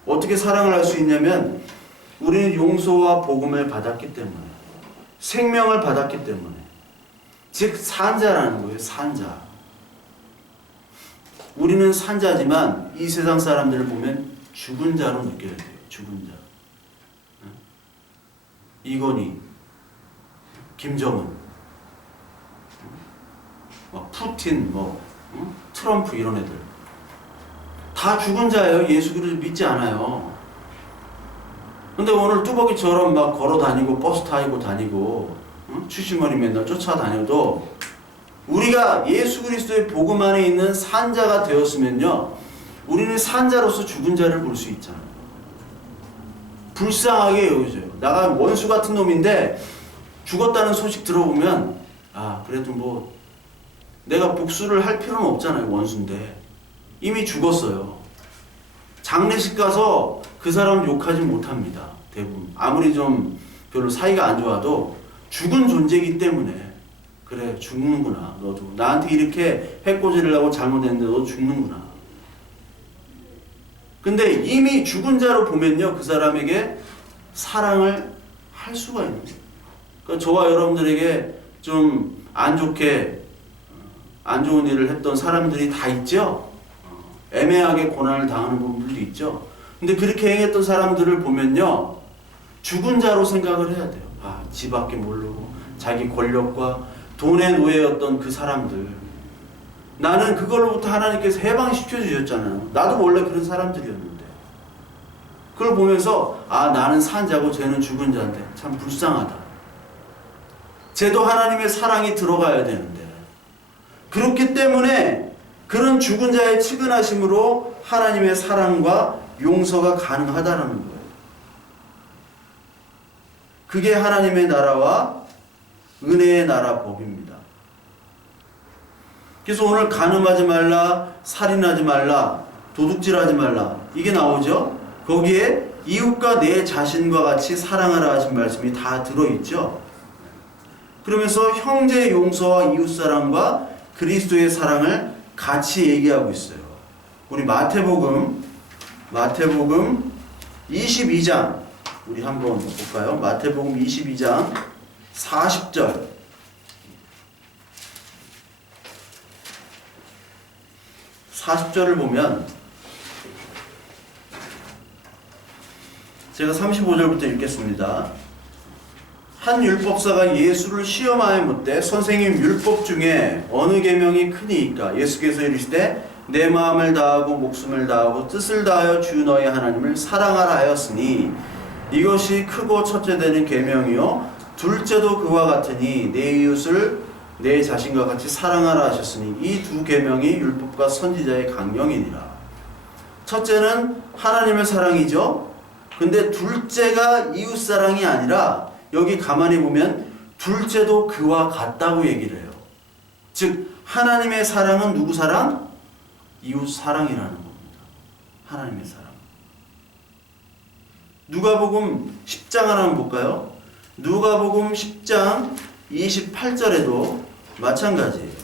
어떻게 사랑을 할 수 있냐면 우리는 용서와 복음을 받았기 때문에, 생명을 받았기 때문에, 즉 산자라는 거예요. 산자. 우리는 산자지만 이 세상 사람들을 보면 죽은 자로 느껴야 돼요. 죽은 자. 이건희, 김정은, 푸틴, 트럼프 이런 애들 다 죽은 자예요. 예수 그리스도 믿지 않아요. 근데 오늘 뚜벅이처럼 막 걸어 다니고 버스 타고 다니고 추심머리 맨날 쫓아다녀도 우리가 예수 그리스도의 복음 안에 있는 산자가 되었으면요, 우리는 산자로서 죽은 자를 볼 수 있잖아요. 불쌍하게 여기져요. 나가 원수 같은 놈인데 죽었다는 소식 들어보면 그래도 뭐 내가 복수를 할 필요는 없잖아요. 원수인데 이미 죽었어요. 장례식 가서 그 사람 욕하지 못합니다. 대부분 아무리 좀 별로 사이가 안 좋아도 죽은 존재이기 때문에 그래 죽는구나. 너도 나한테 이렇게 해코지를 하고 잘못했는데 너 죽는구나. 근데 이미 죽은 자로 보면요, 그 사람에게 사랑을 할 수가 있는 거예요. 그러니까 저와 여러분들에게 좀 안 좋은 일을 했던 사람들이 다 있죠. 애매하게 고난을 당하는 부분들도 있죠. 근데 그렇게 행했던 사람들을 보면요, 죽은 자로 생각을 해야 돼요. 지 밖에 모르고 자기 권력과 돈의 노예였던 그 사람들, 나는 그걸로부터 하나님께서 해방시켜 주셨잖아요. 나도 원래 그런 사람들이었는데 그걸 보면서 나는 산자고 쟤는 죽은 자인데 참 불쌍하다. 쟤도 하나님의 사랑이 들어가야 되는데, 그렇기 때문에 그런 죽은 자의 측은하심으로 하나님의 사랑과 용서가 가능하다는 거예요. 그게 하나님의 나라와 은혜의 나라 법입니다. 그래서 오늘 간음하지 말라, 살인하지 말라, 도둑질하지 말라 이게 나오죠. 거기에 이웃과 내 자신과 같이 사랑하라 하신 말씀이 다 들어있죠. 그러면서 형제 용서와 이웃사랑과 그리스도의 사랑을 같이 얘기하고 있어요. 우리 마태복음 22장 우리 한번 볼까요? 마태복음 22장 40절. (40절을) 보면 제가 35절부터 읽겠습니다. 한 율법사가 예수를 시험하여 묻되 선생님, 율법 중에 어느 계명이 크니이까? 예수께서 이르시되 내 마음을 다하고 목숨을 다하고 뜻을 다하여 주 너희 하나님을 사랑하라 하였으니 이것이 크고 첫째 되는 계명이요 둘째도 그와 같으니 내 이웃을 내 자신과 같이 사랑하라 하셨으니 이 두 계명이 율법과 선지자의 강령이니라. 첫째는 하나님의 사랑이죠. 근데 둘째가 이웃 사랑이 아니라 여기 가만히 보면 둘째도 그와 같다고 얘기를 해요. 즉 하나님의 사랑은 누구 사랑? 이웃 사랑이라는 겁니다. 하나님의 사랑. 누가복음 10장 하나 볼까요? 누가복음 10장 28절에도 마찬가지예요.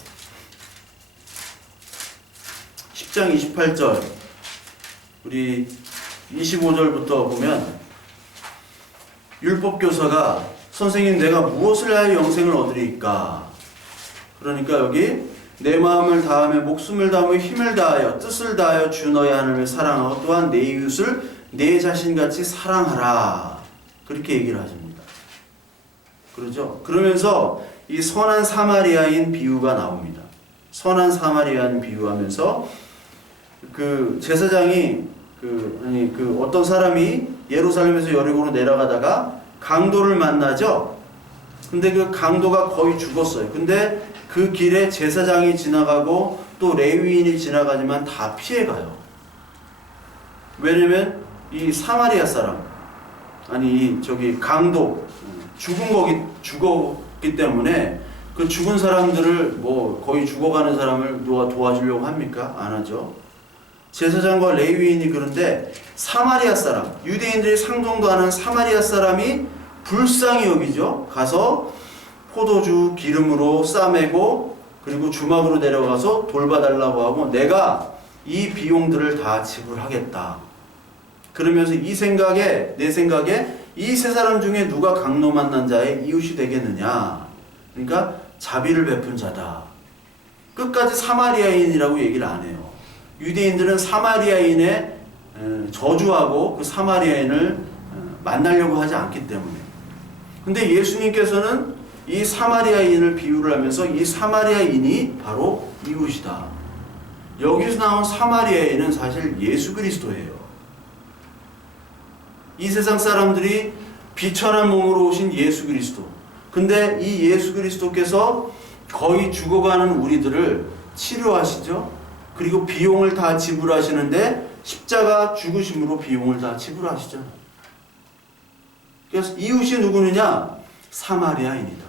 10장 28절 우리 25절부터 보면 율법교사가 선생님 내가 무엇을 하여 영생을 얻으리까? 그러니까 여기 내 마음을 다하며 목숨을 다하며 힘을 다하여 뜻을 다하여 주 너의 하나님을 사랑하고 또한 내 이웃을 내 자신같이 사랑하라. 그렇게 얘기를 하십니다. 그러죠? 그러면서 이 선한 사마리아인 비유가 나옵니다. 선한 사마리아인 비유하면서 그 제사장이 어떤 사람이 예루살렘에서 여리고로 내려가다가 강도를 만나죠. 근데 그 강도가 거의 죽었어요. 근데 그 길에 제사장이 지나가고 또 레위인이 지나가지만 다 피해가요. 왜냐면 이 사마리아 사람 강도 죽었기 때문에 그 죽은 사람들을 거의 죽어가는 사람을 누가 도와주려고 합니까? 안 하죠. 제사장과 레위인이 그런데 사마리아 사람, 유대인들이 상종도 하는 사마리아 사람이 불쌍히 여기죠. 가서 포도주 기름으로 싸매고 그리고 주막으로 내려가서 돌봐달라고 하고 내가 이 비용들을 다 지불하겠다. 그러면서 내 생각에 이 세 사람 중에 누가 강도 만난 자의 이웃이 되겠느냐. 그러니까 자비를 베푼 자다. 끝까지 사마리아인이라고 얘기를 안 해요. 유대인들은 사마리아인의 저주하고 그 사마리아인을 만나려고 하지 않기 때문에. 근데 예수님께서는 이 사마리아인을 비유를 하면서 이 사마리아인이 바로 이웃이다. 여기서 나온 사마리아인은 사실 예수 그리스도예요. 이 세상 사람들이 비천한 몸으로 오신 예수 그리스도. 근데 이 예수 그리스도께서 거의 죽어가는 우리들을 치료하시죠. 그리고 비용을 다 지불하시는데 십자가 죽으심으로 비용을 다 지불하시잖아요. 그래서 이웃이 누구느냐? 사마리아인이다.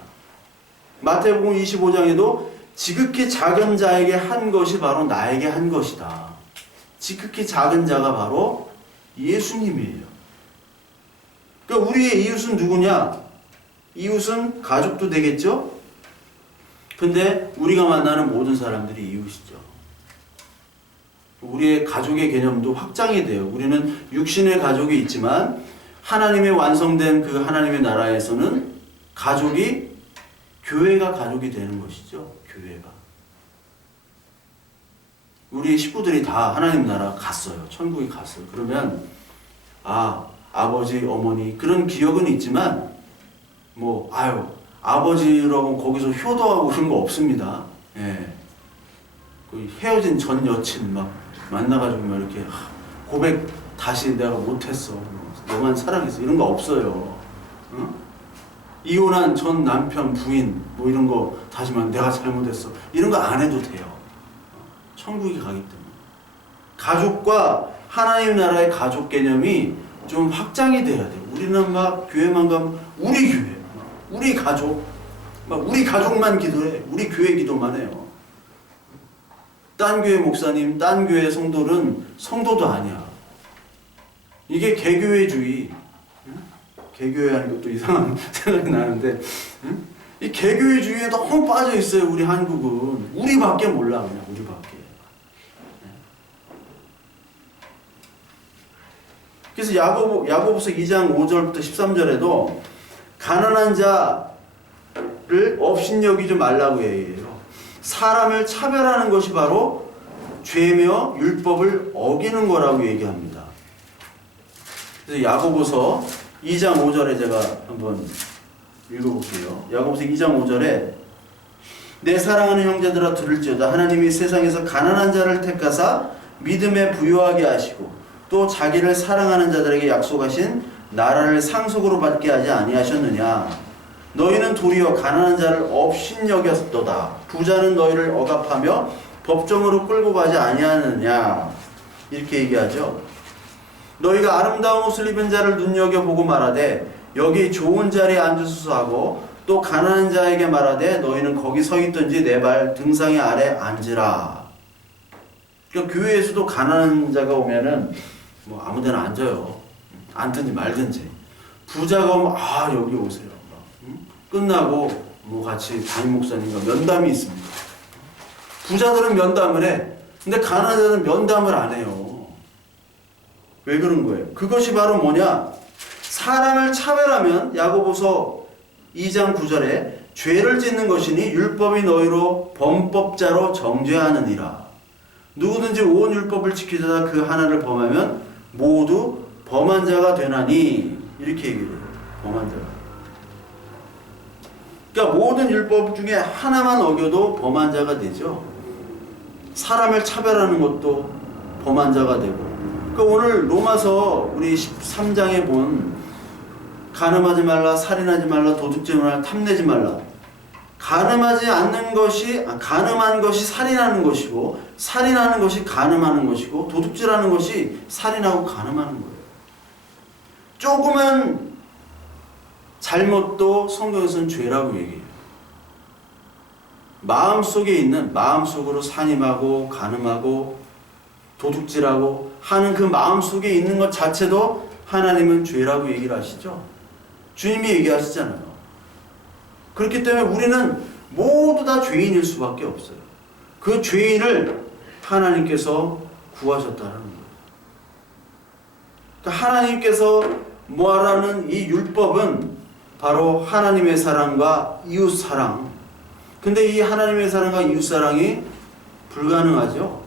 마태복음 25장에도 지극히 작은 자에게 한 것이 바로 나에게 한 것이다. 지극히 작은 자가 바로 예수님이에요. 그러니까 우리의 이웃은 누구냐? 이웃은 가족도 되겠죠? 근데 우리가 만나는 모든 사람들이 이웃이죠. 우리의 가족의 개념도 확장이 돼요. 우리는 육신의 가족이 있지만 하나님의 완성된 그 하나님의 나라에서는 교회가 가족이 되는 것이죠. 교회가. 우리 식구들이 다 하나님 나라 갔어요. 천국에 갔어요. 그러면 아버지, 어머니 그런 기억은 있지만 아버지라고 거기서 효도하고 그런 거 없습니다. 예. 그 헤어진 전 여친 막 만나가지고 막 이렇게 고백 다시 내가 못했어. 너만 사랑했어. 이런 거 없어요. 응? 이혼한 전 남편, 부인 이런 거 다시만 내가 잘못했어. 이런 거 안 해도 돼요. 천국에 가기 때문에. 가족과 하나님 나라의 가족 개념이 좀 확장이 돼야 돼요. 우리는 막 교회만 가면 우리 교회, 우리 가족, 우리 가족만 기도해. 우리 교회 기도만 해요. 딴 교회 목사님, 딴 교회 성도는 성도도 아니야. 이게 개교회주의. 개교회 하는 것도 이상한 생각이 나는데, 이 개교회주의에 너무 빠져 있어요. 우리 한국은. 우리밖에 몰라. 그냥 우리밖에. 그래서 야고보서 2장 5절부터 13절에도 가난한 자를 업신여기지 말라고 해요. 사람을 차별하는 것이 바로 죄며 율법을 어기는 거라고 얘기합니다. 그래서 야고보서 2장 5절에 제가 한번 읽어볼게요. 야고보서 2장 5절에 내 사랑하는 형제들아 들을지어다. 하나님이 세상에서 가난한 자를 택하사 믿음에 부요하게 하시고 또 자기를 사랑하는 자들에게 약속하신 나라를 상속으로 받게 하지 아니하셨느냐. 너희는 도리어 가난한 자를 업신여겼도다. 부자는 너희를 억압하며 법정으로 끌고 가지 아니하느냐. 이렇게 얘기하죠. 너희가 아름다운 옷을 입은 자를 눈여겨보고 말하되 여기 좋은 자리에 앉으소서 하고 또 가난한 자에게 말하되 너희는 거기 서 있든지 내 발 등상의 아래 앉으라. 그러니까 교회에서도 가난한 자가 오면은 뭐 아무 데나 앉아요. 앉든지 말든지. 부자가 오면 여기 오세요. 끝나고 뭐 같이 담임 목사님과 면담이 있습니다. 부자들은 면담을 해. 근데 가난한 자들은 면담을 안 해요. 왜 그런 거예요? 그것이 바로 뭐냐? 사람을 차별하면 야고보서 2장 9절에 죄를 짓는 것이니 율법이 너희로 범법자로 정죄하느니라. 누구든지 온 율법을 지키다가 그 하나를 범하면 모두 범한 자가 되나니. 이렇게 얘기해요. 범한 자가. 그러니까 모든 율법 중에 하나만 어겨도 범한 자가 되죠. 사람을 차별하는 것도 범한 자가 되고. 그러니까 오늘 로마서 우리 13장에 본 간음하지 말라, 살인하지 말라, 도둑질 말라, 탐내지 말라. 간음하지 않는 것이, 간음한 것이 살인하는 것이고, 살인하는 것이 간음하는 것이고, 도둑질하는 것이 살인하고 간음하는 거예요. 조그만 잘못도 성경에서는 죄라고 얘기해요. 마음속에 있는, 마음속으로 산임하고 간음하고 도둑질하고 하는 그 마음속에 있는 것 자체도 하나님은 죄라고 얘기를 하시죠. 주님이 얘기하시잖아요. 그렇기 때문에 우리는 모두 다 죄인일 수밖에 없어요. 그 죄인을 하나님께서 구하셨다는 거예요. 그러니까 하나님께서 뭐하라는 이 율법은 바로 하나님의 사랑과 이웃 사랑. 근데 이 하나님의 사랑과 이웃 사랑이 불가능하죠.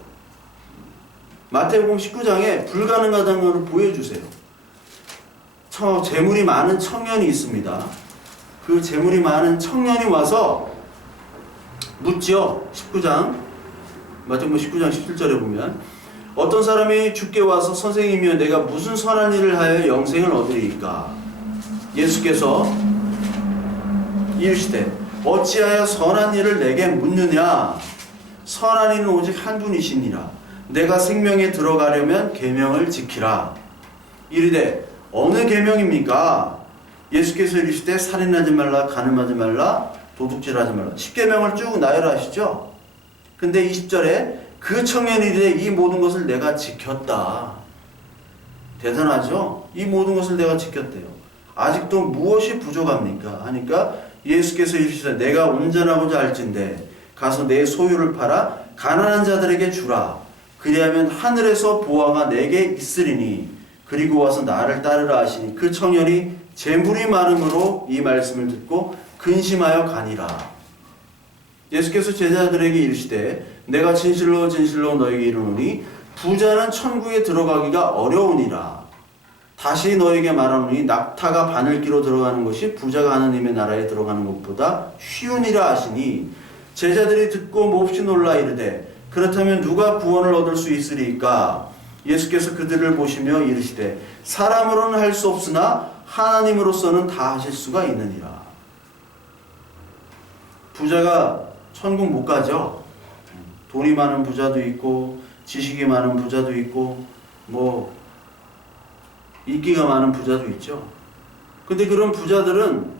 마태복음 19장에 불가능하다는 것을 보여주세요. 재물이 많은 청년이 있습니다. 그 재물이 많은 청년이 와서 묻죠. 19장 마태복음 19장 17절에 보면 어떤 사람이 주께 와서 선생님이여 내가 무슨 선한 일을 하여 영생을 얻으리이까. 예수께서 이르시되 어찌하여 선한 일을 내게 묻느냐. 선한 이는 오직 한 분이시니라. 내가 생명에 들어가려면 계명을 지키라. 이르되 어느 계명입니까? 예수께서 이르시되 살인하지 말라, 간음하지 말라, 도둑질하지 말라. 10계명을 쭉 나열하시죠. 근데 20절에 그 청년이 이르되 이 모든 것을 내가 지켰다. 대단하죠? 이 모든 것을 내가 지켰대요. 아직도 무엇이 부족합니까? 하니까 예수께서 이르시되 내가 온전하고자 할진대 가서 내 소유를 팔아 가난한 자들에게 주라. 그리하면 하늘에서 보화가 내게 있으리니 그리고 와서 나를 따르라 하시니 그 청년이 재물이 많음으로 이 말씀을 듣고 근심하여 가니라. 예수께서 제자들에게 이르시되 내가 진실로 진실로 너에게 이르노니 부자는 천국에 들어가기가 어려우니라. 다시 너에게 말하노니 낙타가 바늘기로 들어가는 것이 부자가 하나님의 나라에 들어가는 것보다 쉬우니라 하시니 제자들이 듣고 몹시 놀라 이르되 그렇다면 누가 구원을 얻을 수 있으리까? 예수께서 그들을 보시며 이르시되 사람으로는 할 수 없으나 하나님으로서는 다 하실 수가 있느니라. 부자가 천국 못 가죠. 돈이 많은 부자도 있고 지식이 많은 부자도 있고 뭐 인기가 많은 부자도 있죠. 근데 그런 부자들은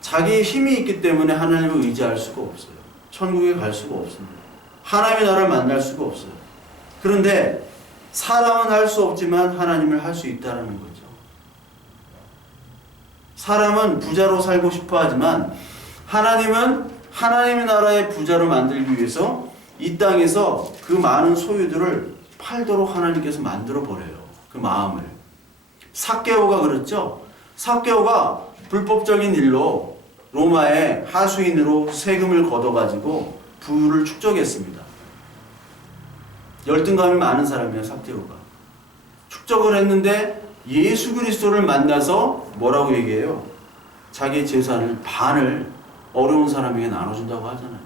자기의 힘이 있기 때문에 하나님을 의지할 수가 없어요. 천국에 갈 수가 없습니다. 하나님의 나라를 만날 수가 없어요. 그런데 사람은 할 수 없지만 하나님을 할 수 있다는 거죠. 사람은 부자로 살고 싶어 하지만 하나님은 하나님의 나라의 부자로 만들기 위해서 이 땅에서 그 많은 소유들을 팔도록 하나님께서 만들어 버려요. 그 마음을. 삭개오가 그랬죠. 삭개오가 불법적인 일로 로마의 하수인으로 세금을 걷어가지고 부를 축적했습니다. 열등감이 많은 사람이에요. 삭개오가. 축적을 했는데 예수 그리스도를 만나서 뭐라고 얘기해요? 자기 재산을 반을 어려운 사람에게 나눠준다고 하잖아요.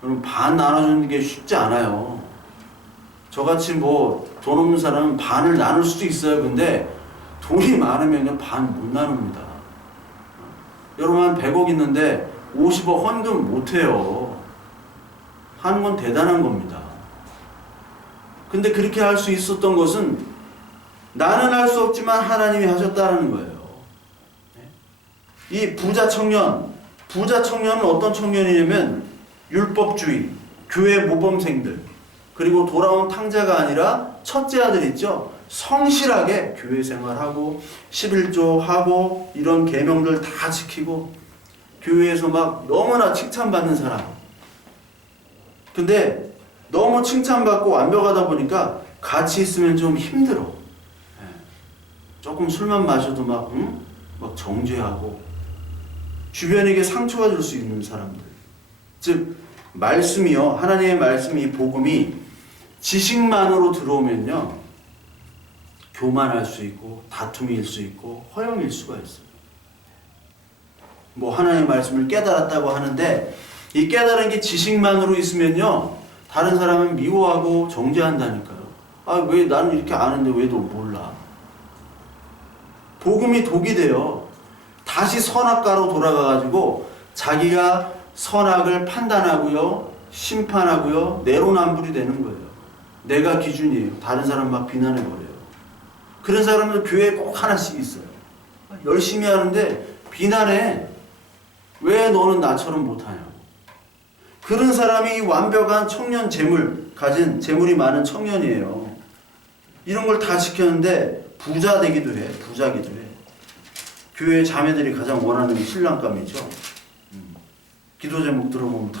그럼 반 나눠주는 게 쉽지 않아요. 저같이 뭐 돈 없는 사람은 반을 나눌 수도 있어요. 근데 돈이 많으면 반 못 나눕니다. 여러분 한 100억 있는데 50억 헌금 못해요. 하는 건 대단한 겁니다. 근데 그렇게 할 수 있었던 것은 나는 할 수 없지만 하나님이 하셨다는 거예요. 이 부자 청년 부자 청년은 어떤 청년이냐면 율법주의, 교회 모범생들, 그리고 돌아온 탕자가 아니라 첫째 아들 있죠. 성실하게 교회 생활하고 11조 하고 이런 계명들 다 지키고 교회에서 막 너무나 칭찬받는 사람. 근데 너무 칭찬받고 완벽하다 보니까 같이 있으면 좀 힘들어. 조금 술만 마셔도 막 정죄하고 주변에게 상처가 줄 수 있는 사람들. 즉 말씀이요, 하나님의 말씀이, 복음이 지식만으로 들어오면요 교만할 수 있고 다툼일 수 있고 허영일 수가 있어요. 뭐 하나님의 말씀을 깨달았다고 하는데 이 깨달은 게 지식만으로 있으면요 다른 사람은 미워하고 정죄한다니까요. 아, 왜 나는 이렇게 아는데 왜 너 몰라? 복음이 독이 돼요. 다시 선악과로 돌아가가지고 자기가 선악을 판단하고요, 심판하고요, 내로남불이 되는 거예요. 내가 기준이에요. 다른 사람 막 비난해버려요. 그런 사람들 교회에 꼭 하나씩 있어요. 열심히 하는데 비난해. 왜 너는 나처럼 못하냐고. 그런 사람이 완벽한 청년 재물 가진, 재물이 많은 청년이에요. 이런 걸 다 지켰는데 부자 되기도 해. 부자기도 해. 교회 자매들이 가장 원하는 게 신랑감이죠. 기도 제목 들어보면 다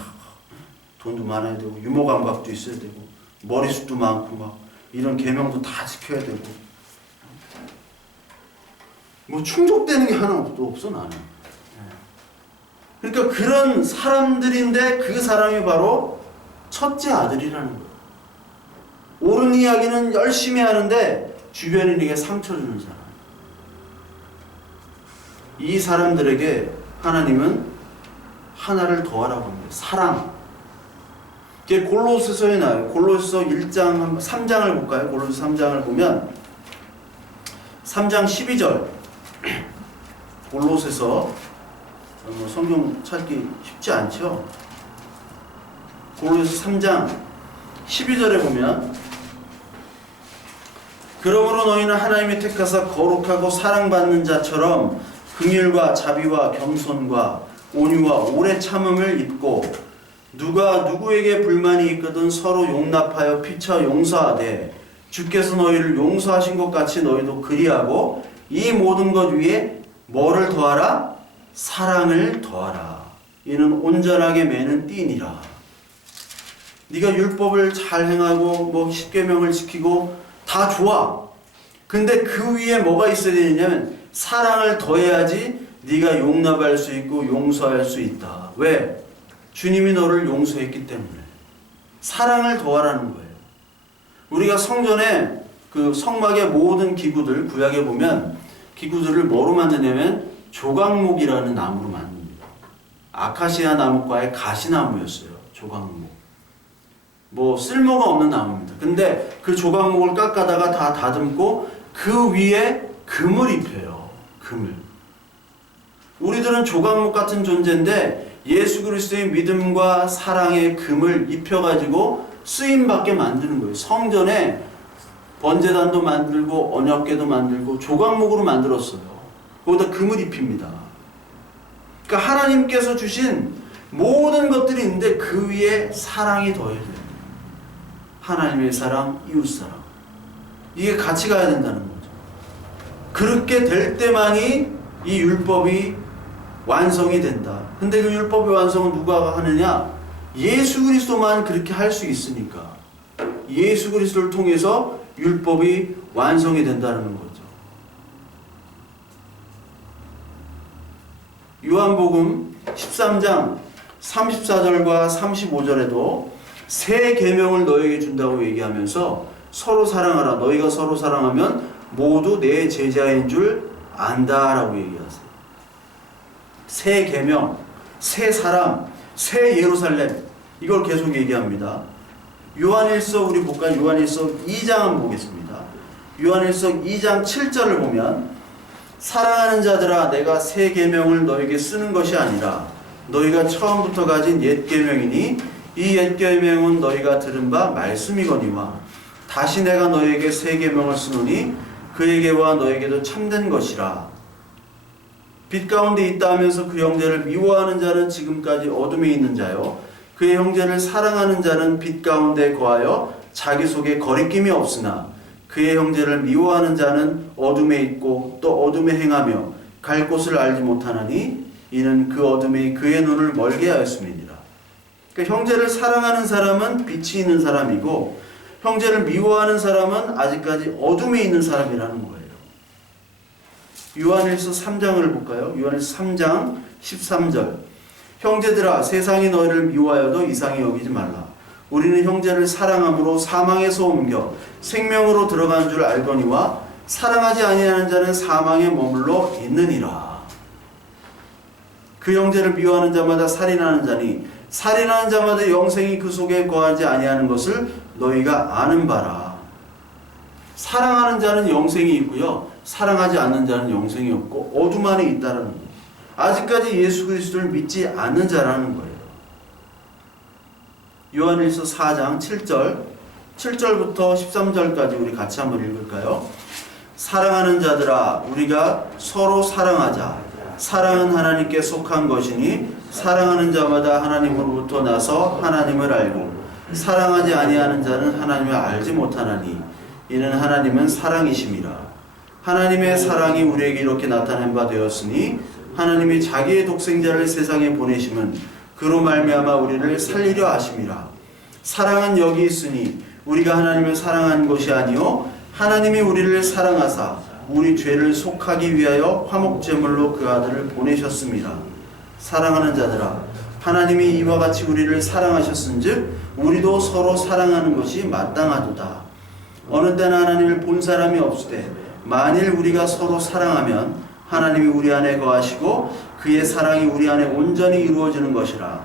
돈도 많아야 되고 유머 감각도 있어야 되고 머리숱도 많고 막 이런 계명도 다 지켜야 되고 뭐 충족되는 게 하나도 없어 나는. 그러니까 그런 사람들인데 그 사람이 바로 첫째 아들이라는 거예요. 옳은 이야기는 열심히 하는데 주변인에게 상처 주는 사람. 이 사람들에게 하나님은 하나를 더하라고 합니다. 사랑. 이게 골로새서에 나와요. 골로새서 1장, 3장을 볼까요? 골로새 3장을 보면 3장 12절. 골로새서 성경 찾기 쉽지 않죠? 골로새 3장 12절에 보면 그러므로 너희는 하나님이 택하사 거룩하고 사랑받는 자처럼 긍휼과 자비와 겸손과 온유와 오래 참음을 입고 누가 누구에게 불만이 있거든 서로 용납하여 피차 용서하되 주께서 너희를 용서하신 것 같이 너희도 그리하고 이 모든 것 위에 뭐를 더하라? 사랑을 더하라. 이는 온전하게 매는 띠니라. 네가 율법을 잘 행하고 뭐 십계명을 지키고 다 좋아. 근데 그 위에 뭐가 있어야 되느냐면 사랑을 더해야지 네가 용납할 수 있고 용서할 수 있다. 왜? 주님이 너를 용서했기 때문에. 사랑을 더하라는 거예요. 우리가 성전에 그 성막의 모든 기구들, 구약에 보면 기구들을 뭐로 만드냐면 조각목이라는 나무로 만듭니다. 아카시아 나무과의 가시나무였어요. 조각목. 뭐 쓸모가 없는 나무입니다. 근데 그 조각목을 깎아다가 다 다듬고 그 위에 금을 입혀요. 금을. 우리들은 조각목 같은 존재인데 예수 그리스도의 믿음과 사랑의 금을 입혀가지고 쓰임받게 만드는 거예요. 성전에 번제단도 만들고 언약궤도 만들고 조각목으로 만들었어요. 거기다 금을 입힙니다. 그러니까 하나님께서 주신 모든 것들이 있는데 그 위에 사랑이 더해져요. 하나님의 사랑, 이웃사랑. 이게 같이 가야 된다는 거죠. 그렇게 될 때만이 이 율법이 완성이 된다. 근데 그 율법의 완성은 누가 하느냐? 예수 그리스도만 그렇게 할 수 있으니까. 예수 그리스도를 통해서 율법이 완성이 된다는 거죠. 요한복음 13장 34절과 35절에도 새 계명을 너에게 준다고 얘기하면서 서로 사랑하라. 너희가 서로 사랑하면 모두 내 제자인 줄 안다라고 얘기하세요. 새 계명, 새 사람, 새 예루살렘, 이걸 계속 얘기합니다. 요한일서 우리 볼까요? 요한일서 2장 한번 보겠습니다. 요한일서 2장 7절을 보면 사랑하는 자들아 내가 새 계명을 너에게 쓰는 것이 아니라 너희가 처음부터 가진 옛 계명이니 이 옛 계명은 너희가 들은 바 말씀이거니와 다시 내가 너에게 새 계명을 쓰노니 그에게와 너에게도 참된 것이라. 빛 가운데 있다 하면서 그 형제를 미워하는 자는 지금까지 어둠에 있는 자요 그의 형제를 사랑하는 자는 빛 가운데 거하여 자기 속에 거리낌이 없으나 그의 형제를 미워하는 자는 어둠에 있고 또 어둠에 행하며 갈 곳을 알지 못하나니 이는 그 어둠이 그의 눈을 멀게 하였음이니라. 그러니까 형제를 사랑하는 사람은 빛이 있는 사람이고 형제를 미워하는 사람은 아직까지 어둠에 있는 사람이라는 거예요. 요한일서 3장을 볼까요? 요한일서 3장 13절 형제들아 세상이 너희를 미워하여도 이상히 여기지 말라. 우리는 형제를 사랑함으로 사망에서 옮겨 생명으로 들어간 줄 알거니와 사랑하지 아니하는 자는 사망에 머물러 있느니라. 그 형제를 미워하는 자마다 살인하는 자니 살인하는 자마다 영생이 그 속에 거하지 아니하는 것을 너희가 아는 바라. 사랑하는 자는 영생이 있고요. 사랑하지 않는 자는 영생이 없고 어둠 안에 있다라는 거예요. 아직까지 예수 그리스도를 믿지 않는 자라는 거예요. 요한일서 4장 7절부터 13절까지 우리 같이 한번 읽을까요? 사랑하는 자들아 우리가 서로 사랑하자. 사랑은 하나님께 속한 것이니 사랑하는 자마다 하나님으로부터 나서 하나님을 알고 사랑하지 아니하는 자는 하나님을 알지 못하나니 이는 하나님은 사랑이심이라. 하나님의 사랑이 우리에게 이렇게 나타낸 바 되었으니 하나님이 자기의 독생자를 세상에 보내심은 그로 말미암아 우리를 살리려 하심이라. 사랑은 여기 있으니 우리가 하나님을 사랑한 것이 아니요 하나님이 우리를 사랑하사 우리 죄를 속하기 위하여 화목제물로 그 아들을 보내셨습니다. 사랑하는 자들아 하나님이 이와 같이 우리를 사랑하셨은즉 우리도 서로 사랑하는 것이 마땅하도다. 어느 때나 하나님을 본 사람이 없으되 만일 우리가 서로 사랑하면 하나님이 우리 안에 거하시고 그의 사랑이 우리 안에 온전히 이루어지는 것이라.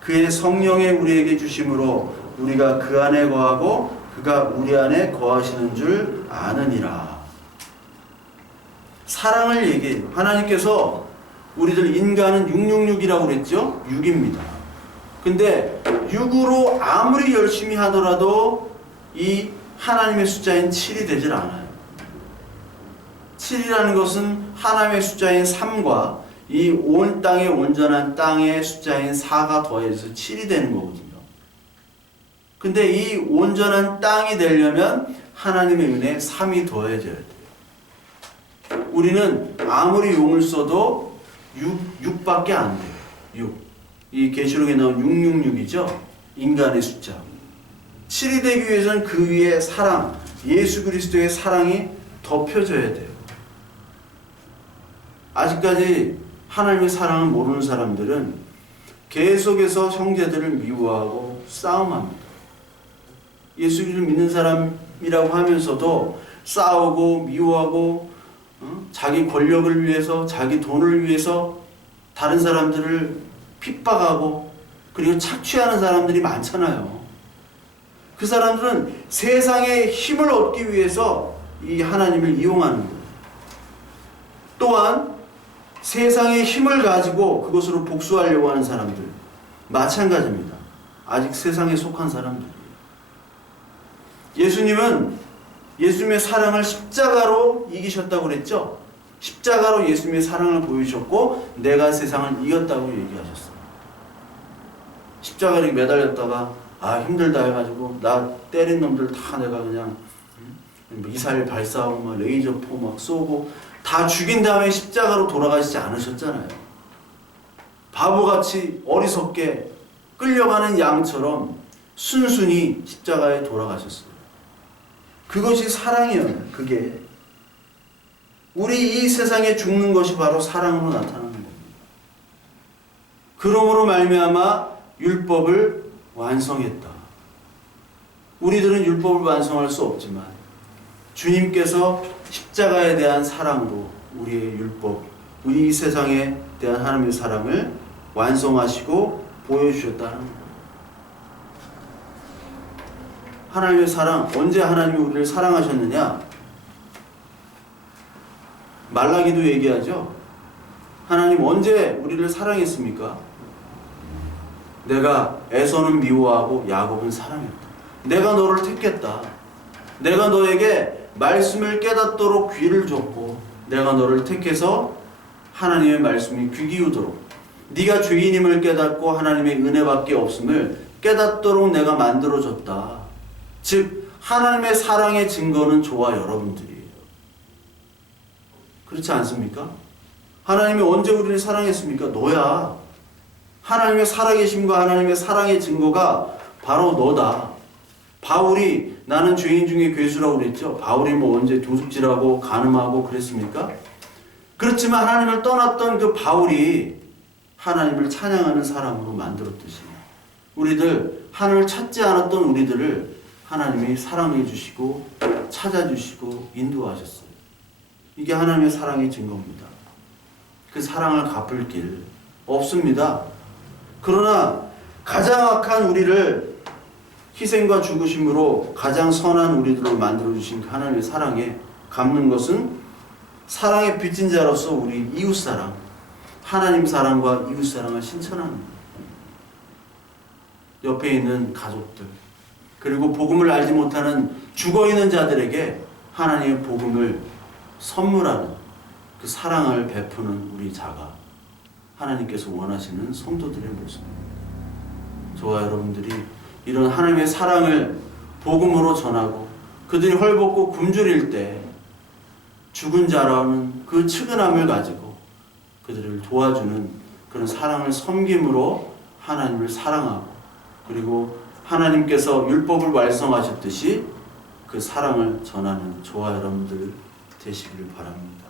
그의 성령에 우리에게 주심으로 우리가 그 안에 거하고 그가 우리 안에 거하시는 줄 아느니라. 사랑을 얘기해요. 하나님께서 우리들 인간은 666이라고 그랬죠? 6입니다. 근데 6으로 아무리 열심히 하더라도 이 하나님의 숫자인 7이 되질 않아요. 7이라는 것은 하나님의 숫자인 3과 이 온 땅의 온전한 땅의 숫자인 4가 더해서 7이 되는 거거든요. 근데 이 온전한 땅이 되려면 하나님의 은혜에 3이 더해져야 돼요. 우리는 아무리 용을 써도 6밖에 안 돼요. 6. 이 계시록에 나온 666이죠. 인간의 숫자. 7이 되기 위해서는 그 위에 사랑, 예수 그리스도의 사랑이 덮여져야 돼요. 아직까지 하나님의 사랑을 모르는 사람들은 계속해서 형제들을 미워하고 싸움합니다. 예수 그리스도를 믿는 사람이라고 하면서도 싸우고 미워하고 자기 권력을 위해서 자기 돈을 위해서 다른 사람들을 핍박하고 그리고 착취하는 사람들이 많잖아요. 그 사람들은 세상의 힘을 얻기 위해서 이 하나님을 이용하는 거예요. 또한 세상의 힘을 가지고 그것으로 복수하려고 하는 사람들 마찬가지입니다. 아직 세상에 속한 사람들이에요. 예수님은 예수님의 사랑을 십자가로 이기셨다고 그랬죠? 십자가로 예수님의 사랑을 보여주셨고 내가 세상을 이겼다고 얘기하셨어요. 십자가에 매달렸다가 힘들다 해가지고 나 때린 놈들 다 내가 그냥 미사일 발사하고 막 레이저포 막 쏘고 다 죽인 다음에 십자가로 돌아가시지 않으셨잖아요. 바보같이 어리석게 끌려가는 양처럼 순순히 십자가에 돌아가셨어요. 그것이 사랑이에요. 그게 우리 이 세상에 죽는 것이 바로 사랑으로 나타나는 겁니다. 그러므로 말미암아 율법을 완성했다. 우리들은 율법을 완성할 수 없지만 주님께서 십자가에 대한 사랑으로 우리의 율법, 우리 이 세상에 대한 하나님의 사랑을 완성하시고 보여주셨다는 거예요. 하나님의 사랑, 언제 하나님이 우리를 사랑하셨느냐? 말라기도 얘기하죠. 하나님 언제 우리를 사랑했습니까? 내가 에서는 미워하고 야곱은 사랑했다. 내가 너를 택했다. 내가 너에게 말씀을 깨닫도록 귀를 줬고 내가 너를 택해서 하나님의 말씀이 귀 기울도록 네가 죄인임을 깨닫고 하나님의 은혜밖에 없음을 깨닫도록 내가 만들어줬다. 즉 하나님의 사랑의 증거는 저와 여러분들이에요. 그렇지 않습니까? 하나님이 언제 우리를 사랑했습니까? 너야. 하나님의 살아계심과 하나님의 사랑의 증거가 바로 너다. 바울이 나는 죄인 중에 괴수라고 그랬죠. 바울이 뭐 언제 도둑질하고 간음하고 그랬습니까? 그렇지만 하나님을 떠났던 그 바울이 하나님을 찬양하는 사람으로 만들었듯이 우리들 하나님을 찾지 않았던 우리들을 하나님이 사랑해 주시고 찾아주시고 인도하셨어요. 이게 하나님의 사랑의 증거입니다. 그 사랑을 갚을 길 없습니다. 그러나 가장 악한 우리를 희생과 죽으심으로 가장 선한 우리들로 만들어주신 하나님의 사랑에 갚는 것은 사랑의 빚진 자로서 우리 이웃사랑, 하나님 사랑과 이웃사랑을 실천하는 거예요. 옆에 있는 가족들, 그리고 복음을 알지 못하는 죽어있는 자들에게 하나님의 복음을 선물하는 그 사랑을 베푸는 우리 자가 하나님께서 원하시는 성도들의 모습입니다. 저와 여러분들이 이런 하나님의 사랑을 복음으로 전하고 그들이 헐벗고 굶주릴 때 죽은 자라는 그 측은함을 가지고 그들을 도와주는 그런 사랑을 섬김으로 하나님을 사랑하고 그리고 하나님께서 율법을 완성하셨듯이 그 사랑을 전하는 저와 여러분들 되시기를 바랍니다.